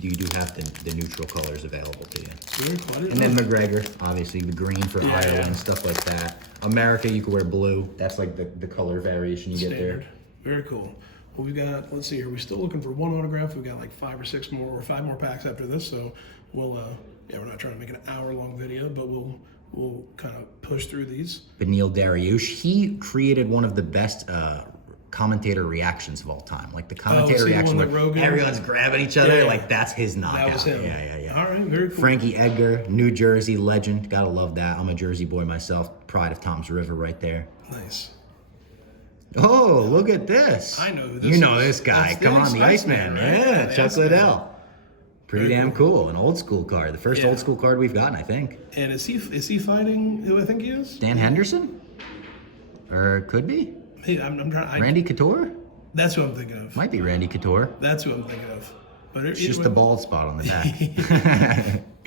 you do have the neutral colors available to you. Very cool. I didn't And then know McGregor, obviously the green for Ireland, stuff like that. America, you can wear blue. That's like the color variation you get Standard. there. Very cool. Well, we got, let's see here. We're still looking for one autograph. We've got like 5 or 6 more or 5 more packs after this. So we'll, we're not trying to make an hour-long video, but we'll kind of push through these. Beneil Dariush, he created one of the best commentator reactions of all time. Like the commentator the reaction one where that Rogan- everyone's grabbing each other, Yeah. like that's his knockout. That was him. Yeah. All right, very cool. Frankie Edgar, New Jersey legend. Gotta love that. I'm a Jersey boy myself. Pride of Tom's River right there. Nice. Oh, look at this. I know who this You know is. this guy. That's Come the on, the Iceman. right? Yeah, The Chuck Iceman. Liddell. Pretty Very damn cool. An old school card. The first Yeah. old school card we've gotten, I think. And is he fighting who I think he is? Dan Henderson? Or could be. Hey, I'm trying. Randy Couture? That's who I'm thinking of. Might be Randy Couture. That's who I'm thinking of. But It's just the bald spot on the back.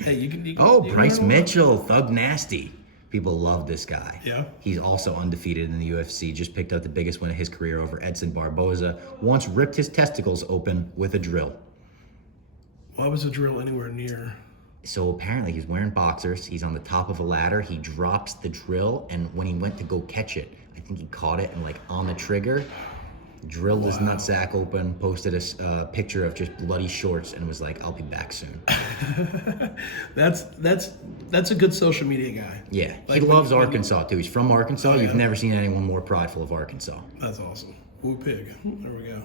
Hey, you can. Oh, you can Bryce learn a lot. Mitchell, Thug Nasty. People love this guy. Yeah. He's also undefeated in the UFC. Just picked up the biggest win of his career over Edson Barboza. Once ripped his testicles open with a drill. Why was the drill anywhere near? So apparently he's wearing boxers. He's on the top of a ladder. He drops the drill, and when he went to go catch it, I think he caught it and like on the trigger, drilled his nutsack open, posted a picture of just bloody shorts, and was like, "I'll be back soon." That's a good social media guy. Yeah, Like he when- loves when- Arkansas too. He's from Arkansas. Oh, You've yeah. never seen anyone more prideful of Arkansas. That's awesome. Woo pig. There we go.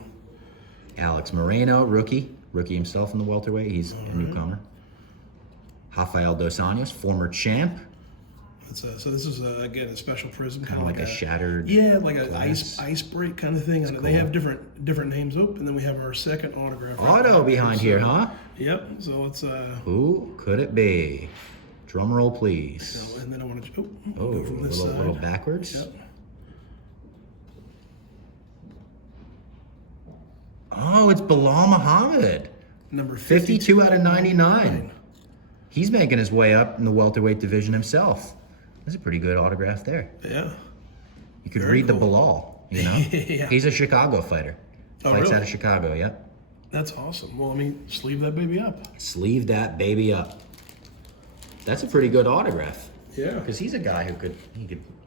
Alex Moreno, rookie himself in the welterweight. He's a newcomer. Rafael Dos Anjos, former champ. So this is again a special prism, Kind of like a shattered. Yeah, like an glass. ice break kind of thing. I know they have different names up, and then we have our second autograph. right Auto there. behind So- here, huh? Yep. So let's Who could it be? Drum roll, please. so, and then I want to Oh, go from this side. little backwards. Yep. Oh, it's Bilal Muhammad. Number 52 out of 99. He's making his way up in the welterweight division himself. That's a pretty good autograph there. Yeah. You could Very read the cool. Bilal, you know? Yeah. He's a Chicago fighter. Oh, Fights really? out of Chicago, yep. That's awesome. Well, I mean, sleeve that baby up. Sleeve that baby up. That's a pretty good autograph. Yeah. Because he's a guy who could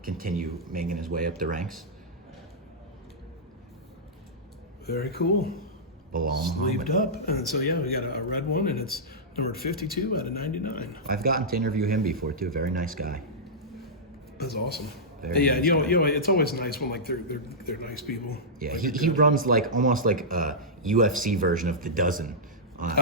continue making his way up the ranks. Very cool. Bilal Sleeved Muhammad. up. And so, yeah, we got a red one, and it's numbered 52 out of 99. I've gotten to interview him before, too. Very nice guy. That's awesome. Very Yeah, nice you guy. know, it's always nice when like they're nice people. Yeah, Like, he runs like almost like a UFC version of The Dozen.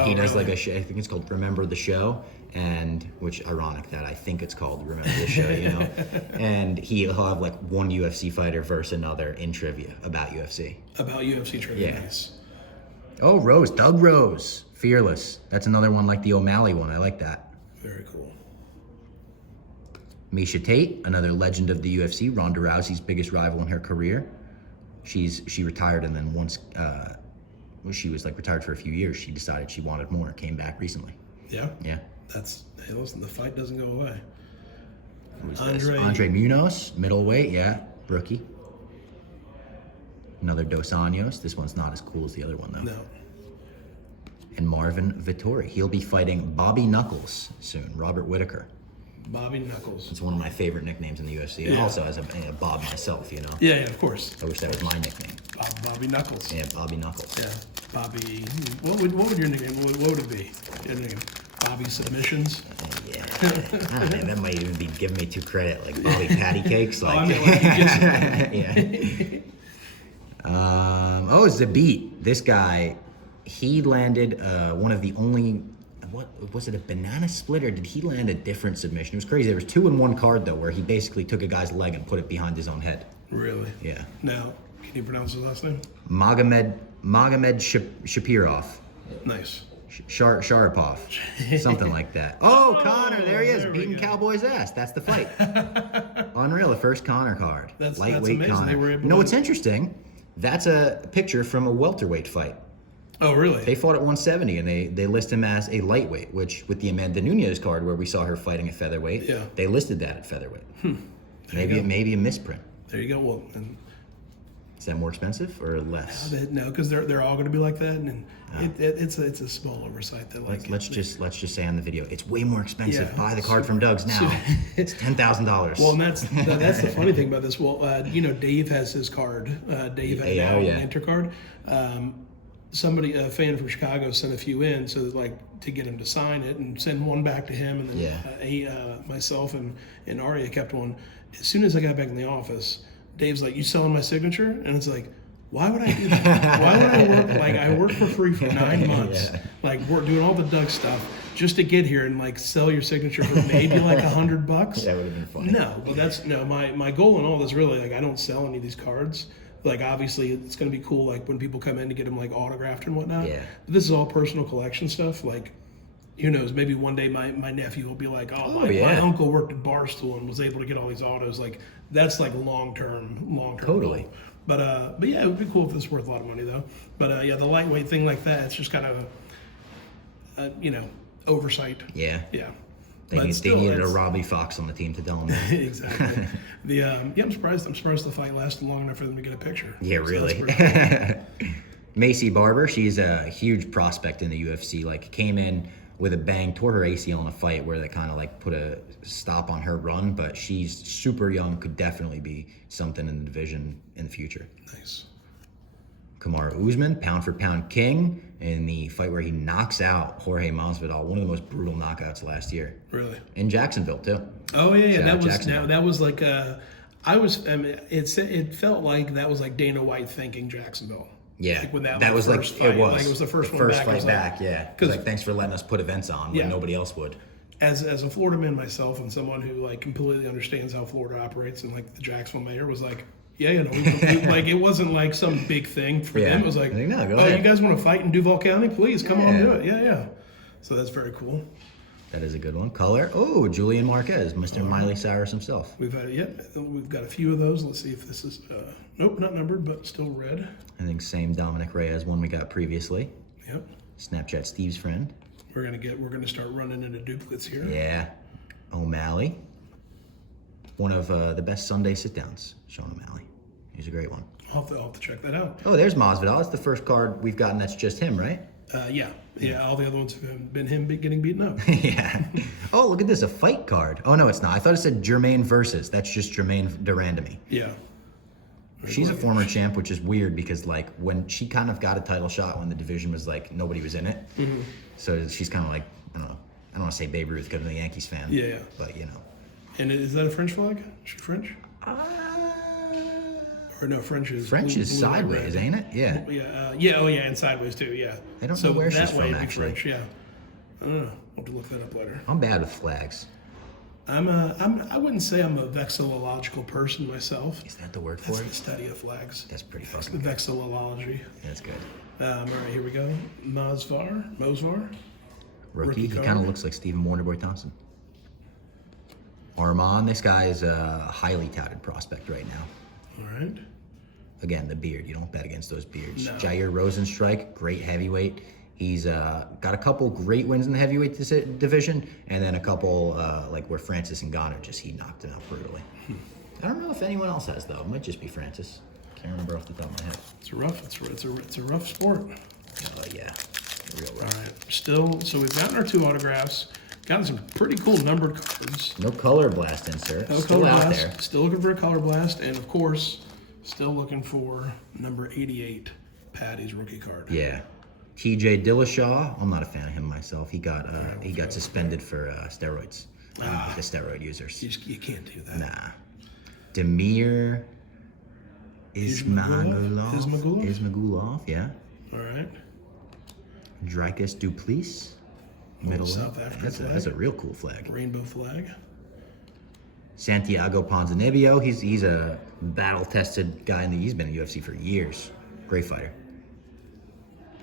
He does really? like a show, I think it's called Remember the Show, and which ironic that I think it's called Remember the Show, you know. And he'll have like one UFC fighter versus another in trivia about UFC. About UFC trivia. Yeah. Nice. Oh, Rose, Doug Rose, Fearless. That's another one like the O'Malley one. I like that. Very cool. Miesha Tate, another legend of the UFC, Ronda Rousey's biggest rival in her career. She retired, and then once she was like retired for a few years, she decided she wanted more. Came back recently. Yeah. Yeah. Hey, listen, the fight doesn't go away. Who's this? Andre Munoz, middleweight, yeah, rookie. Another Dos Anjos. This one's not as cool as the other one, though. No. And Marvin Vettori. He'll be fighting Bobby Knuckles soon, Robert Whitaker. Bobby Knuckles. It's one of my favorite nicknames in the UFC. And Yeah. also as a Bob myself, you know. Yeah, of course. I wish that was my nickname. Bobby Knuckles. Yeah, Bobby Knuckles. Yeah. Bobby. What would your nickname? What would it be? Your nickname? Bobby Submissions. Yeah. Ah, man, that might even be giving me too credit, like Bobby Patty Cakes. Like, I mean, like you just. yeah. Zabit. This guy, he landed one of the only. What was it? A banana split, or did he land a different submission? It was crazy. There was 2 in 1 card though, where he basically took a guy's leg and put it behind his own head. Really? Yeah. Now, can you pronounce his last name? Magomed Shapirov. Nice. Sharipov, something like that. Oh, Connor, there he is, there we beating go. Cowboy's ass. That's the fight. Unreal, the first Connor card. That's Lightweight amazing. Connor. They were able You know to- what's interesting? That's a picture from a welterweight fight. Oh, really? They fought at 170, and they list him as a lightweight, which with the Amanda Nunez card, where we saw her fighting at featherweight, Yeah. they listed that at featherweight. you go. Maybe a misprint. There you go. Well, and Is that more expensive or less? no, because they're all going to be like that, and it's a small oversight that like. Let's just say on the video, it's way more expensive. Yeah. Buy the card from Doug's now. It's $10,000. Well, and that's the funny thing about this. Well, Dave has his card. Dave had Yeah, an yeah. enter card. Somebody, a fan from Chicago, sent a few in so that, like, to get him to sign it and send one back to him, and then myself and Arya kept one. As soon as I got back in the office, Dave's like, "You selling my signature?" And it's like, why would I do that? Why would I work? Like, I worked for free for 9 months, like, we're doing all the Doug stuff just to get here and like sell your signature for maybe like $100. That would have been funny. No, well, that's no. My goal in all this really, like, I don't sell any of these cards. Like, obviously, it's going to be cool, like, when people come in to get them, like, autographed and whatnot. Yeah. But this is all personal collection stuff. Like, who knows? Maybe one day my nephew will be like, my uncle worked at Barstool and was able to get all these autos. Like, that's like long term. Totally. Goal. But yeah, it would be cool if it's worth a lot of money though. But yeah, the lightweight thing like that, it's just kind of oversight. Yeah. Yeah. They But still, needed a it's- Robbie Fox on the team to tell them that. Exactly. I'm surprised the fight lasted long enough for them to get a picture. Yeah, So really. that's pretty cool. Macy Barber, she's a huge prospect in the UFC. Like, came in with a bang, tore her ACL in a fight where they kind of like put a stop on her run, but she's super young, could definitely be something in the division in the future. Nice. Kamaru Usman, pound for pound king, in the fight where he knocks out Jorge Masvidal, one of the most brutal knockouts last year. Really? In Jacksonville too. Oh yeah. Shout out That was Jacksonville. that was like it felt like that was like Dana White thinking Jacksonville. Yeah, Like when that was like like first it fight, was like it was the first one first back. It fight was like- back. Yeah, 'cause- like thanks for letting us put events on when Yeah. nobody else would. As a Florida man myself and someone who like completely understands how Florida operates, and like the Jacksonville mayor was like, we like it wasn't like some big thing for Yeah. them. It was like, I think, no, go oh, ahead. you guys want to fight in Duval County? Please come on, Yeah. do it. Yeah. So that's very cool. That is a good one. Color. Oh, Julian Marquez, Mr. Miley Cyrus himself. We've got a few of those. Let's see if this is nope, not numbered, but still red. I think same Dominic Reyes one we got previously. Yep. Snapchat Steve's friend. We're gonna start running into duplicates here. Yeah. O'Malley. One of the best Sunday sit-downs, Sean O'Malley. He's a great one. I'll have to check that out. Oh, there's Masvidal. It's the first card we've gotten that's just him, right? Yeah. All the other ones have been him getting beaten up. Yeah. Oh, look at this, a fight card. Oh, no, it's not. I thought it said Jermaine versus. That's just Jermaine Durand to me. Yeah. She's a former champ, which is weird because, like, when she kind of got a title shot when the division was, like, nobody was in it. Mm-hmm. So she's kind of like, I don't know. I don't want to say Babe Ruth because I'm a Yankees fan. Yeah. But, you know. And is that a French flag? Is she French? Or no, French is blue, sideways, ain't it? Yeah. Yeah. And sideways too. Yeah. I don't know where she's from, actually. French, yeah. I don't know. I'll have to look that up later. I'm bad with flags. I wouldn't say I'm a vexillological person myself. Is that the word for That's it? the study of flags. That's pretty fucking good. Vexillology. That's good. All right, here we go. Mosvar. Rookie. He kind of looks like Stephen Wonderboy Thompson. Armand, this guy is a highly touted prospect right now. All right. Again, the beard. You don't bet against those beards. No. Jair Rosenstrike, great heavyweight. He's got a couple great wins in the heavyweight division, and then a couple like where Francis Ngannou he knocked him out brutally. I don't know if anyone else has though. It might just be Francis. Can't remember off the top of my head. It's a rough sport. Oh yeah, real rough. All right. Still, so we've gotten our 2 autographs. Gotten some pretty cool numbered cards. No color blast insert. No Still color out blast. there. Still looking for a color blast, and of course, still looking for number 88, Paddy's rookie card. Yeah. TJ Dillashaw, I'm not a fan of him myself. He got suspended for steroids. I'm not the steroid users. You can't do that. Nah. Demir Ismagulov, yeah. All right. Dricus Duplessis, middle South African flag. That's a real cool flag. Rainbow flag. Santiago Ponzinibbio, he's a battle-tested guy, and he's been in the UFC for years. Great fighter.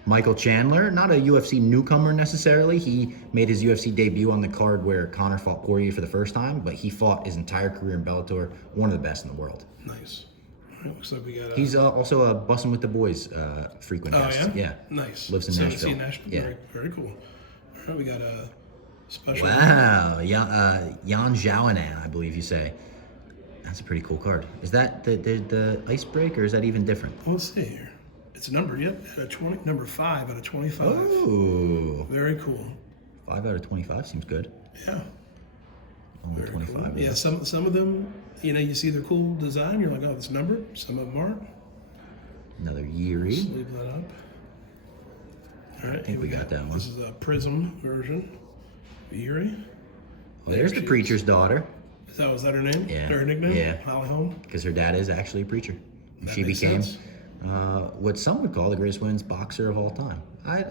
Michael Chandler, not a UFC newcomer necessarily. He made his UFC debut on the card where Conor fought Poirier for the first time, but he fought his entire career in Bellator, one of the best in the world. Nice. All right, looks like we got. He's also a Bussin' with the Boys frequent guest. Oh yeah. Yeah. Nice. Lives in Nashville. Yeah. Very, very cool. All right, we got a special. Wow, Jan Jouwenan, I believe you say. That's a pretty cool card. Is that the ice break, or is that even different? Well, let's see here. It's numbered, yep, at a 20, number 5 out of 25. Oh. Very cool. 5 out of 25 seems good. Yeah. Very 25. Cool. Yeah, some of them, you see their cool design, you're like, oh, it's numbered. Some of them aren't. Another Yuri. Just leave that up. All right, I think we got that one. This is a Prizm version. Yuri. Well, there's the preacher's daughter. Was that her name? Yeah. Her nickname? Yeah. Holly Holm? Because her dad is actually a preacher. She became what some would call the greatest women's boxer of all time. I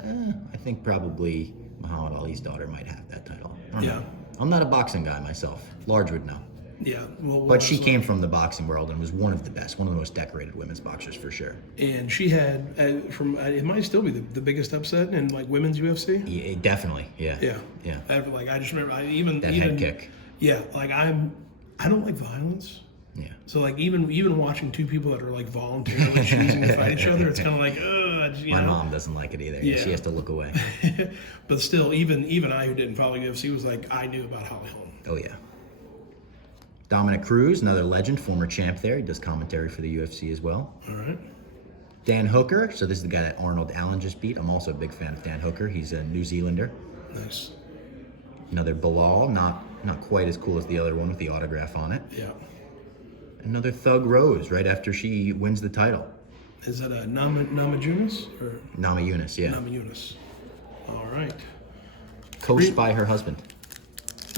think probably Muhammad Ali's daughter might have that title. I don't know. I'm not a boxing guy myself. Large would know. Yeah. Well, but she came from the boxing world and was one of the best, one of the most decorated women's boxers for sure. And she had, it might still be the biggest upset in like women's UFC. Yeah, definitely, yeah. Yeah. Yeah. I just remember, that head kick. Yeah, like I don't like violence. Yeah. So like even watching 2 people that are like voluntarily choosing to fight each other, it's kind of like, My mom doesn't like it either. Yeah. She has to look away. But still, even I who didn't follow UFC was like, I knew about Holly Holm. Oh yeah. Dominic Cruz, another legend, former champ there. He does commentary for the UFC as well. All right. Dan Hooker. So this is the guy that Arnold Allen just beat. I'm also a big fan of Dan Hooker. He's a New Zealander. Nice. Another Bilal, not quite as cool as the other one with the autograph on it. Yeah. Another Thug Rose right after she wins the title. Is that a Namajunas or Namajunas? Yeah. Namajunas. All right. Coached by her husband.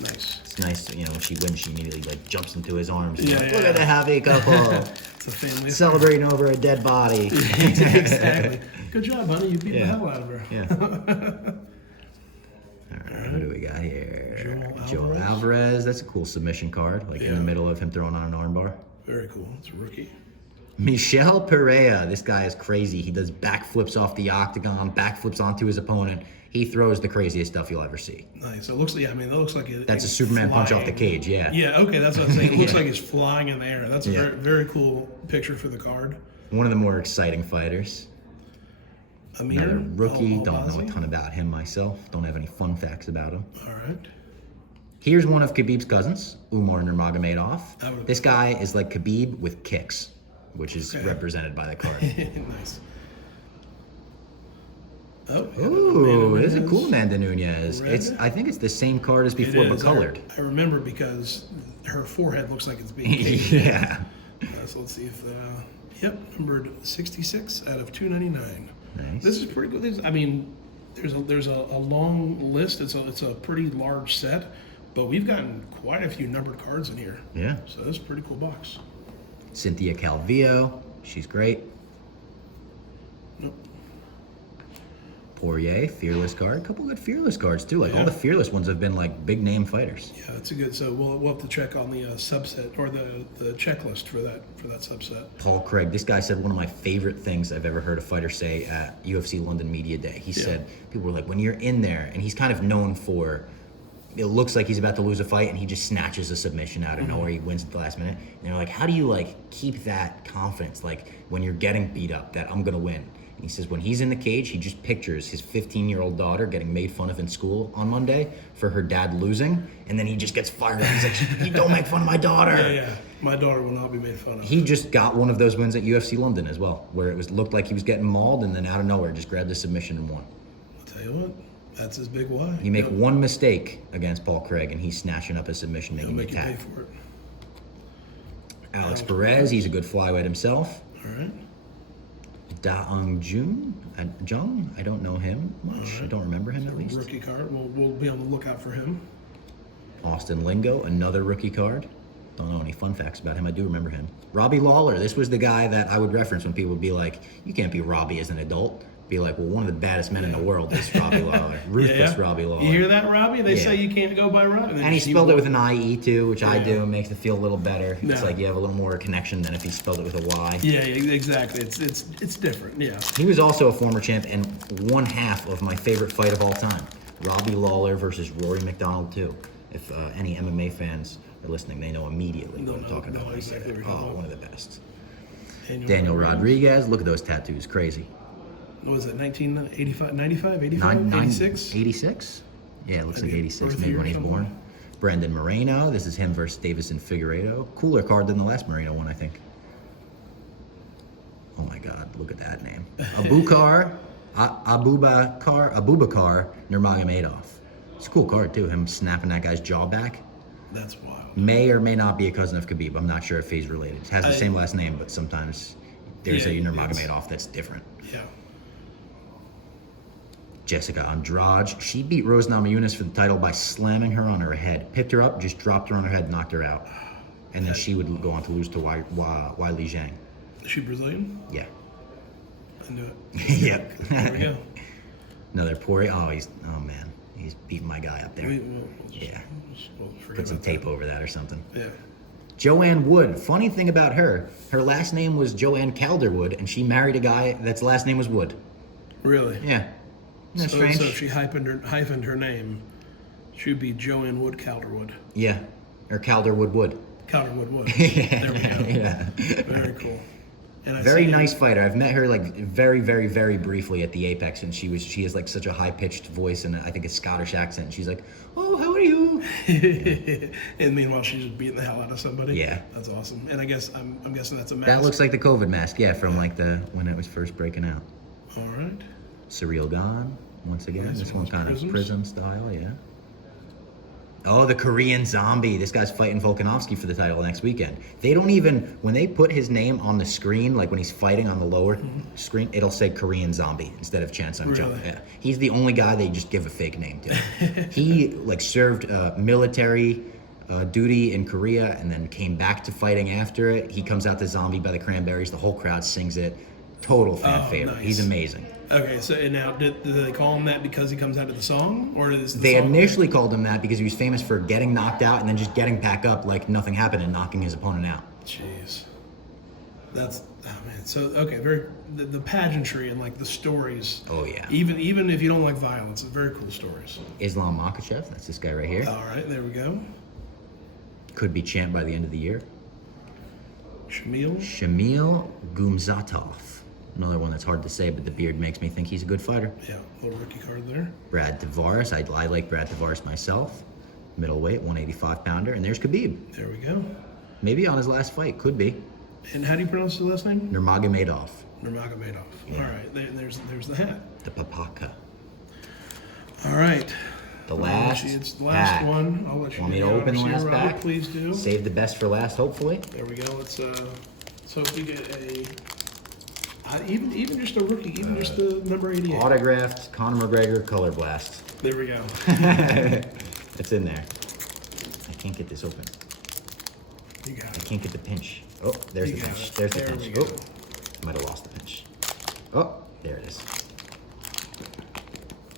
Nice. It's nice, when she wins, she immediately jumps into his arms. Yeah, Look at the happy couple. It's a family celebrating over a dead body. Exactly. Good job, honey. You beat the hell out of her. Yeah. All right, what do we got here? Joel Alvarez. That's a cool submission card, in the middle of him throwing on an armbar. Very cool. It's a rookie. Michel Pereira. This guy is crazy. He does backflips off the octagon, backflips onto his opponent. He throws the craziest stuff you'll ever see. Nice. It looks like, that looks like that's a Superman punch off the cage, yeah. Yeah, okay, that's what I'm saying. It looks like he's flying in the air. That's a very, very cool picture for the card. One of the more exciting fighters. Amir. Another rookie. Don't know a ton about him myself. Don't have any fun facts about him. All right. Here's one of Khabib's cousins, Umar Nurmagomedov. This guy is like Khabib with kicks, which is represented by the card. Nice. Oh, Ooh, this is a cool Amanda Nunes. I think it's the same card as before, but colored. I remember because her forehead looks like it's being caved. Yeah. So let's see if yep, numbered 66 out of 299. Nice. This is pretty good. I mean, there's a long list. It's a pretty large set, but we've gotten quite a few numbered cards in here. Yeah. So this is a pretty cool box. Cynthia Calvillo, she's great. Nope. Poirier, Fearless card. A couple good Fearless cards too. Like all the Fearless ones have been like big name fighters. Yeah, that's a good. So we'll have to check on the subset or the checklist for that subset. Paul Craig, this guy said one of my favorite things I've ever heard a fighter say at UFC London Media Day. He said people were like, when you're in there, and he's kind of known for, it looks like he's about to lose a fight and he just snatches a submission out of nowhere. He wins at the last minute. And they're like, how do you like keep that confidence? Like when you're getting beat up that I'm gonna win. And he says when he's in the cage, he just pictures his 15-year-old daughter getting made fun of in school on Monday for her dad losing. And then he just gets fired up. He's like, you don't make fun of my daughter. Yeah. My daughter will not be made fun of. He just got one of those wins at UFC London as well, where it looked like he was getting mauled and then out of nowhere just grabbed the submission and won. I'll tell you what, that's his big why. You make one mistake against Paul Craig and he's snatching up his submission, making He'll you make you tap. pay for it. Alex Perez, he's a good flyweight himself. All right. Daeung Jung, I don't know him much. I don't remember him at least. Rookie card. We'll be on the lookout for him. Austin Lingo, another rookie card. Don't know any fun facts about him. I do remember him. Robbie Lawler, this was the guy that I would reference when people would be like, you can't be Robbie as an adult. Be like, well, one of the baddest men in the world is Robbie Lawler. Ruthless Robbie Lawler. You hear that, Robbie? They say you can't go by Robbie. And he spelled it with an IE too, which I do. It makes it feel a little better. It's like you have a little more connection than if he spelled it with a Y. Yeah, exactly. It's different, yeah. He was also a former champ and one half of my favorite fight of all time. Robbie Lawler versus Rory McDonald too. If any MMA fans are listening, they know immediately what I'm talking about. Exactly what you're talking about. One of the best. Daniel Rodriguez, look at those tattoos, crazy. What was it, 1985, 95, 85, 86? 86? Yeah, it looks like 86, birth maybe year when he's somewhere. born. Brandon Moreno, this is him versus Davison Figueiredo. Cooler card than the last Moreno one, I think. Oh my God, look at that name. Abubakar Nurmagomedov. It's a cool card too, him snapping that guy's jaw back. That's wild. May or may not be a cousin of Khabib. I'm not sure if he's related. It has the same last name, but sometimes there's a Nurmagomedov that's different. Yeah. Jessica Andrade, she beat Rose Namajunas for the title by slamming her on her head. Picked her up, just dropped her on her head, knocked her out. And then she would go on to lose to Wei Li Zhang. Is she Brazilian? Yeah. I knew it. Yep. There we go. Another Poirier. Oh man, he's beating my guy up there. We'll Put some tape over that or something. Yeah. Joanne Wood. Funny thing about her, her last name was Joanne Calderwood, and she married a guy that's last name was Wood. Really? Yeah. Isn't that So strange? if she hyphened her name, she would be Joanne Wood Calderwood. Yeah. Or Calderwood Wood. Calderwood Wood. Yeah. There we go. Yeah. Very cool. And Very nice fighter. I've met her like very, very, very briefly at the Apex, and she has like such a high pitched voice and I think a Scottish accent. She's like, "Oh, how are you?" And meanwhile, she's just beating the hell out of somebody. Yeah, that's awesome. And I guess I'm guessing that's a mask. That looks like the COVID mask, from like when it was first breaking out. All right. Surreal Gone once again. Nice. This one kind of Prisms. Prism style, yeah. Oh, the Korean Zombie. This guy's fighting Volkanovski for the title next weekend. They don't even, when they put his name on the screen, like when he's fighting on the lower screen, it'll say Korean Zombie instead of Chan Sung Jung. Really? Yeah. He's the only guy they just give a fake name to. He like served military duty in Korea and then came back to fighting after it. He comes out to Zombie by the Cranberries. The whole crowd sings it. Total fan favorite. Nice. He's amazing. Okay, so and now did they call him that because he comes out of the song, or is the They song initially called him that because he was famous for getting knocked out and then just getting back up like nothing happened and knocking his opponent out. Jeez, that's man. So okay, the pageantry and like the stories. Oh yeah. Even if you don't like violence, it's very cool stories. Islam Makhachev, that's this guy right here. All right, there we go. Could be champ by the end of the year. Shamil Gumzatov. Another one that's hard to say, but the beard makes me think he's a good fighter. Yeah, little rookie card there. Brad Tavares, I like Brad Tavares myself. Middleweight, 185-pounder, and there's Khabib. There we go. Maybe on his last fight, could be. And how do you pronounce the last name? Nurmagomedov. Nurmagomedov. Yeah. All right, there's the hat. The Papaka. All right. The last It's the last pack. one. I'll let you Want me do to the open the honors last here, Robert, pack? please do. Save the best for last, hopefully. There we go. Let's so if we get a even just a rookie, even just the number 88. Autographed Conor McGregor Color Blast. There we go. It's in there. I can't get this open. You got I it. can't get the pinch. Oh, there's You the got pinch. it. There's the There pinch. we go. Oh, I might have lost the pinch. Oh, there it is.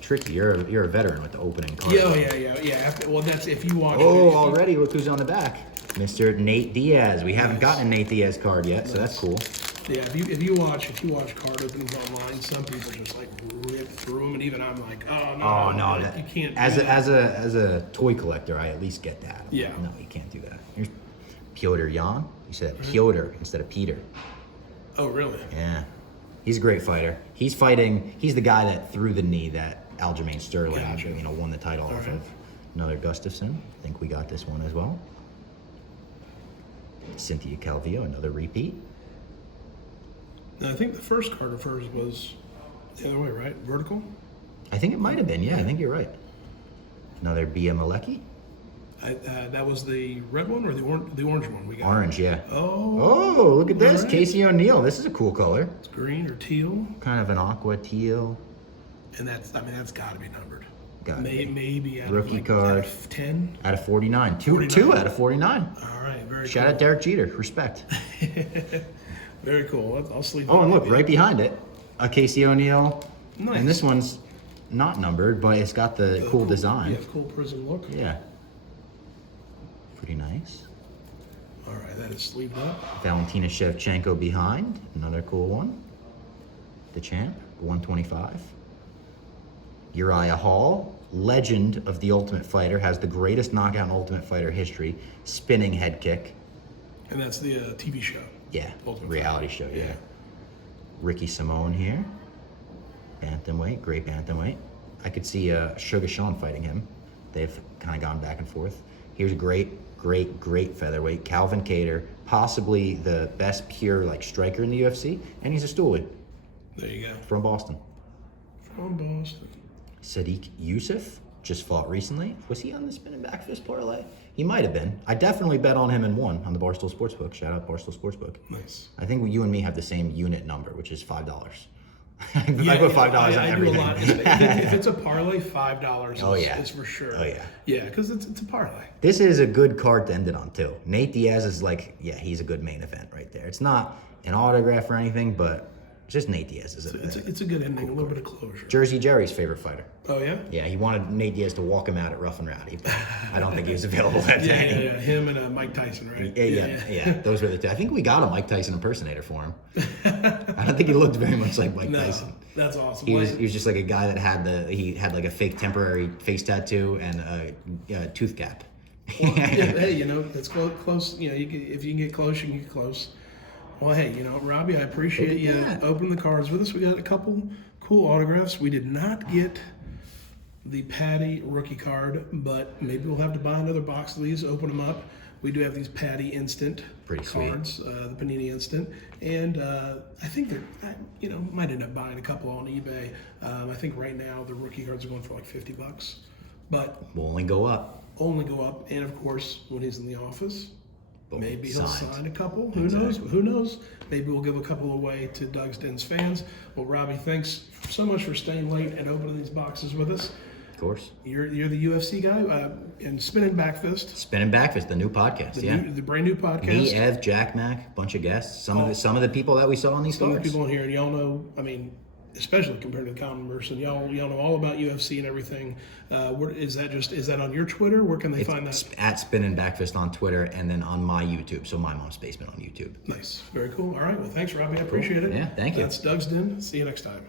Tricky. You're a veteran with the opening card. Yeah. Well, that's if you watch. Oh, already look who's on the back. Mr. Nate Diaz. We haven't gotten a Nate Diaz card yet, so that's cool. Yeah, if you watch card openings online, some people just like rip through them, and even I'm like, oh no, you can't. As a toy collector, I at least get that. Yeah. No, you can't do that. Here's Piotr Jan. You said Piotr instead of Peter. Oh really? Yeah. He's a great fighter. He's the guy that threw the knee that Aljamain Sterling, Gotcha. won the title off right. of. Another Gustafsson. I think we got this one as well. Cynthia Calvillo, another repeat. Now, I think the first card of hers was the other way, right? Vertical. I think it might have been. Yeah, I think you're right. Another Bia Malecki. That was the red one or the orange one we got? Orange, yeah. Oh, look at this. all right. Casey O'Neill. This is a cool color. It's green or teal, Kind of an aqua teal. and that's got to be numbered. Gotta be. Maybe out Rookie of card. out of 10. Out of 49. Two 49. out of 49. All right, very Shout cool. out Derek Jeter. Respect. Very cool. I'll sleep. Oh, and look, right behind it, a Casey O'Neill. Nice. And this one's not numbered, but it's got the cool design. Yeah, cool prism look. Yeah. Pretty nice. All right, that is sleeved up. Valentina Shevchenko behind. Another cool one. The champ, 125. Uriah Hall, legend of the Ultimate Fighter, has the greatest knockout in Ultimate Fighter history. Spinning head kick. And that's the TV show. Yeah, Ultimate reality Fighter. show, yeah. Ricky Simone here. Bantamweight, great bantamweight. I could see Sugar Sean fighting him. They've kind of gone back and forth. Here's a great featherweight, Calvin Kattar, possibly the best pure striker in the UFC, and he's a stoolie There you go. from Boston. From Boston. Sadiq Youssef just fought recently. Was he on the spinning back fist parlay? He might have been. I definitely bet on him and won on the Barstool Sportsbook. Shout out Barstool Sportsbook. Nice. I think you and me have the same unit number, which is $5. I put $5 on I everything. do a lot. If it's a parlay, $5. Oh, yeah. It's for sure. Oh, yeah. Yeah, because it's a parlay. This is a good card to end it on, too. Nate Diaz is he's a good main event right there. It's not an autograph or anything, but just Nate Diaz is It's a good ending, a little bit of closure. Jersey Jerry's favorite fighter. Oh yeah. Yeah, he wanted Nate Diaz to walk him out at Rough and Rowdy, but I don't think he was available that Yeah, day. yeah. Him and Mike Tyson, right? Yeah. Those were the two. I think we got a Mike Tyson impersonator for him. I don't think he looked very much like Mike No, Tyson. that's awesome. He was just like a guy that had a fake temporary face tattoo and a tooth gap. Hey, it's close. If you can get close, you can get close. Well, hey, Robbie, I appreciate you opening the cards with us. We got a couple cool autographs. We did not get the Paddy Rookie Card, but maybe we'll have to buy another box of these, open them up. We do have these Paddy Instant Pretty sweet. cards, the Panini Instant, and I think they're, might end up buying a couple on eBay. I think right now the rookie cards are going for like $50, but Will only go up. And of course, when he's in the office, Boom, maybe he'll signed. sign a couple. Who knows? Who knows? Maybe we'll give a couple away to Doug's Den's fans. Well, Robbie, thanks so much for staying late and opening these boxes with us. Of course. You're the UFC guy and Spinning Back Fist. Spinning Back Fist, the new podcast. The brand new podcast. Me, Ev, Jack Mac, bunch of guests. Some of the people that we saw on these Some of the cards. people in here, and y'all know. Especially compared to the common person, y'all know all about UFC and everything. Is that on your Twitter? Where can they find that? At Spinning Backfist on Twitter and then on my YouTube. So My Mom's Basement on YouTube. Nice, very cool. All right, well, thanks, Robbie. I appreciate it. Yeah, thank you. That's Doug's Den. See you next time.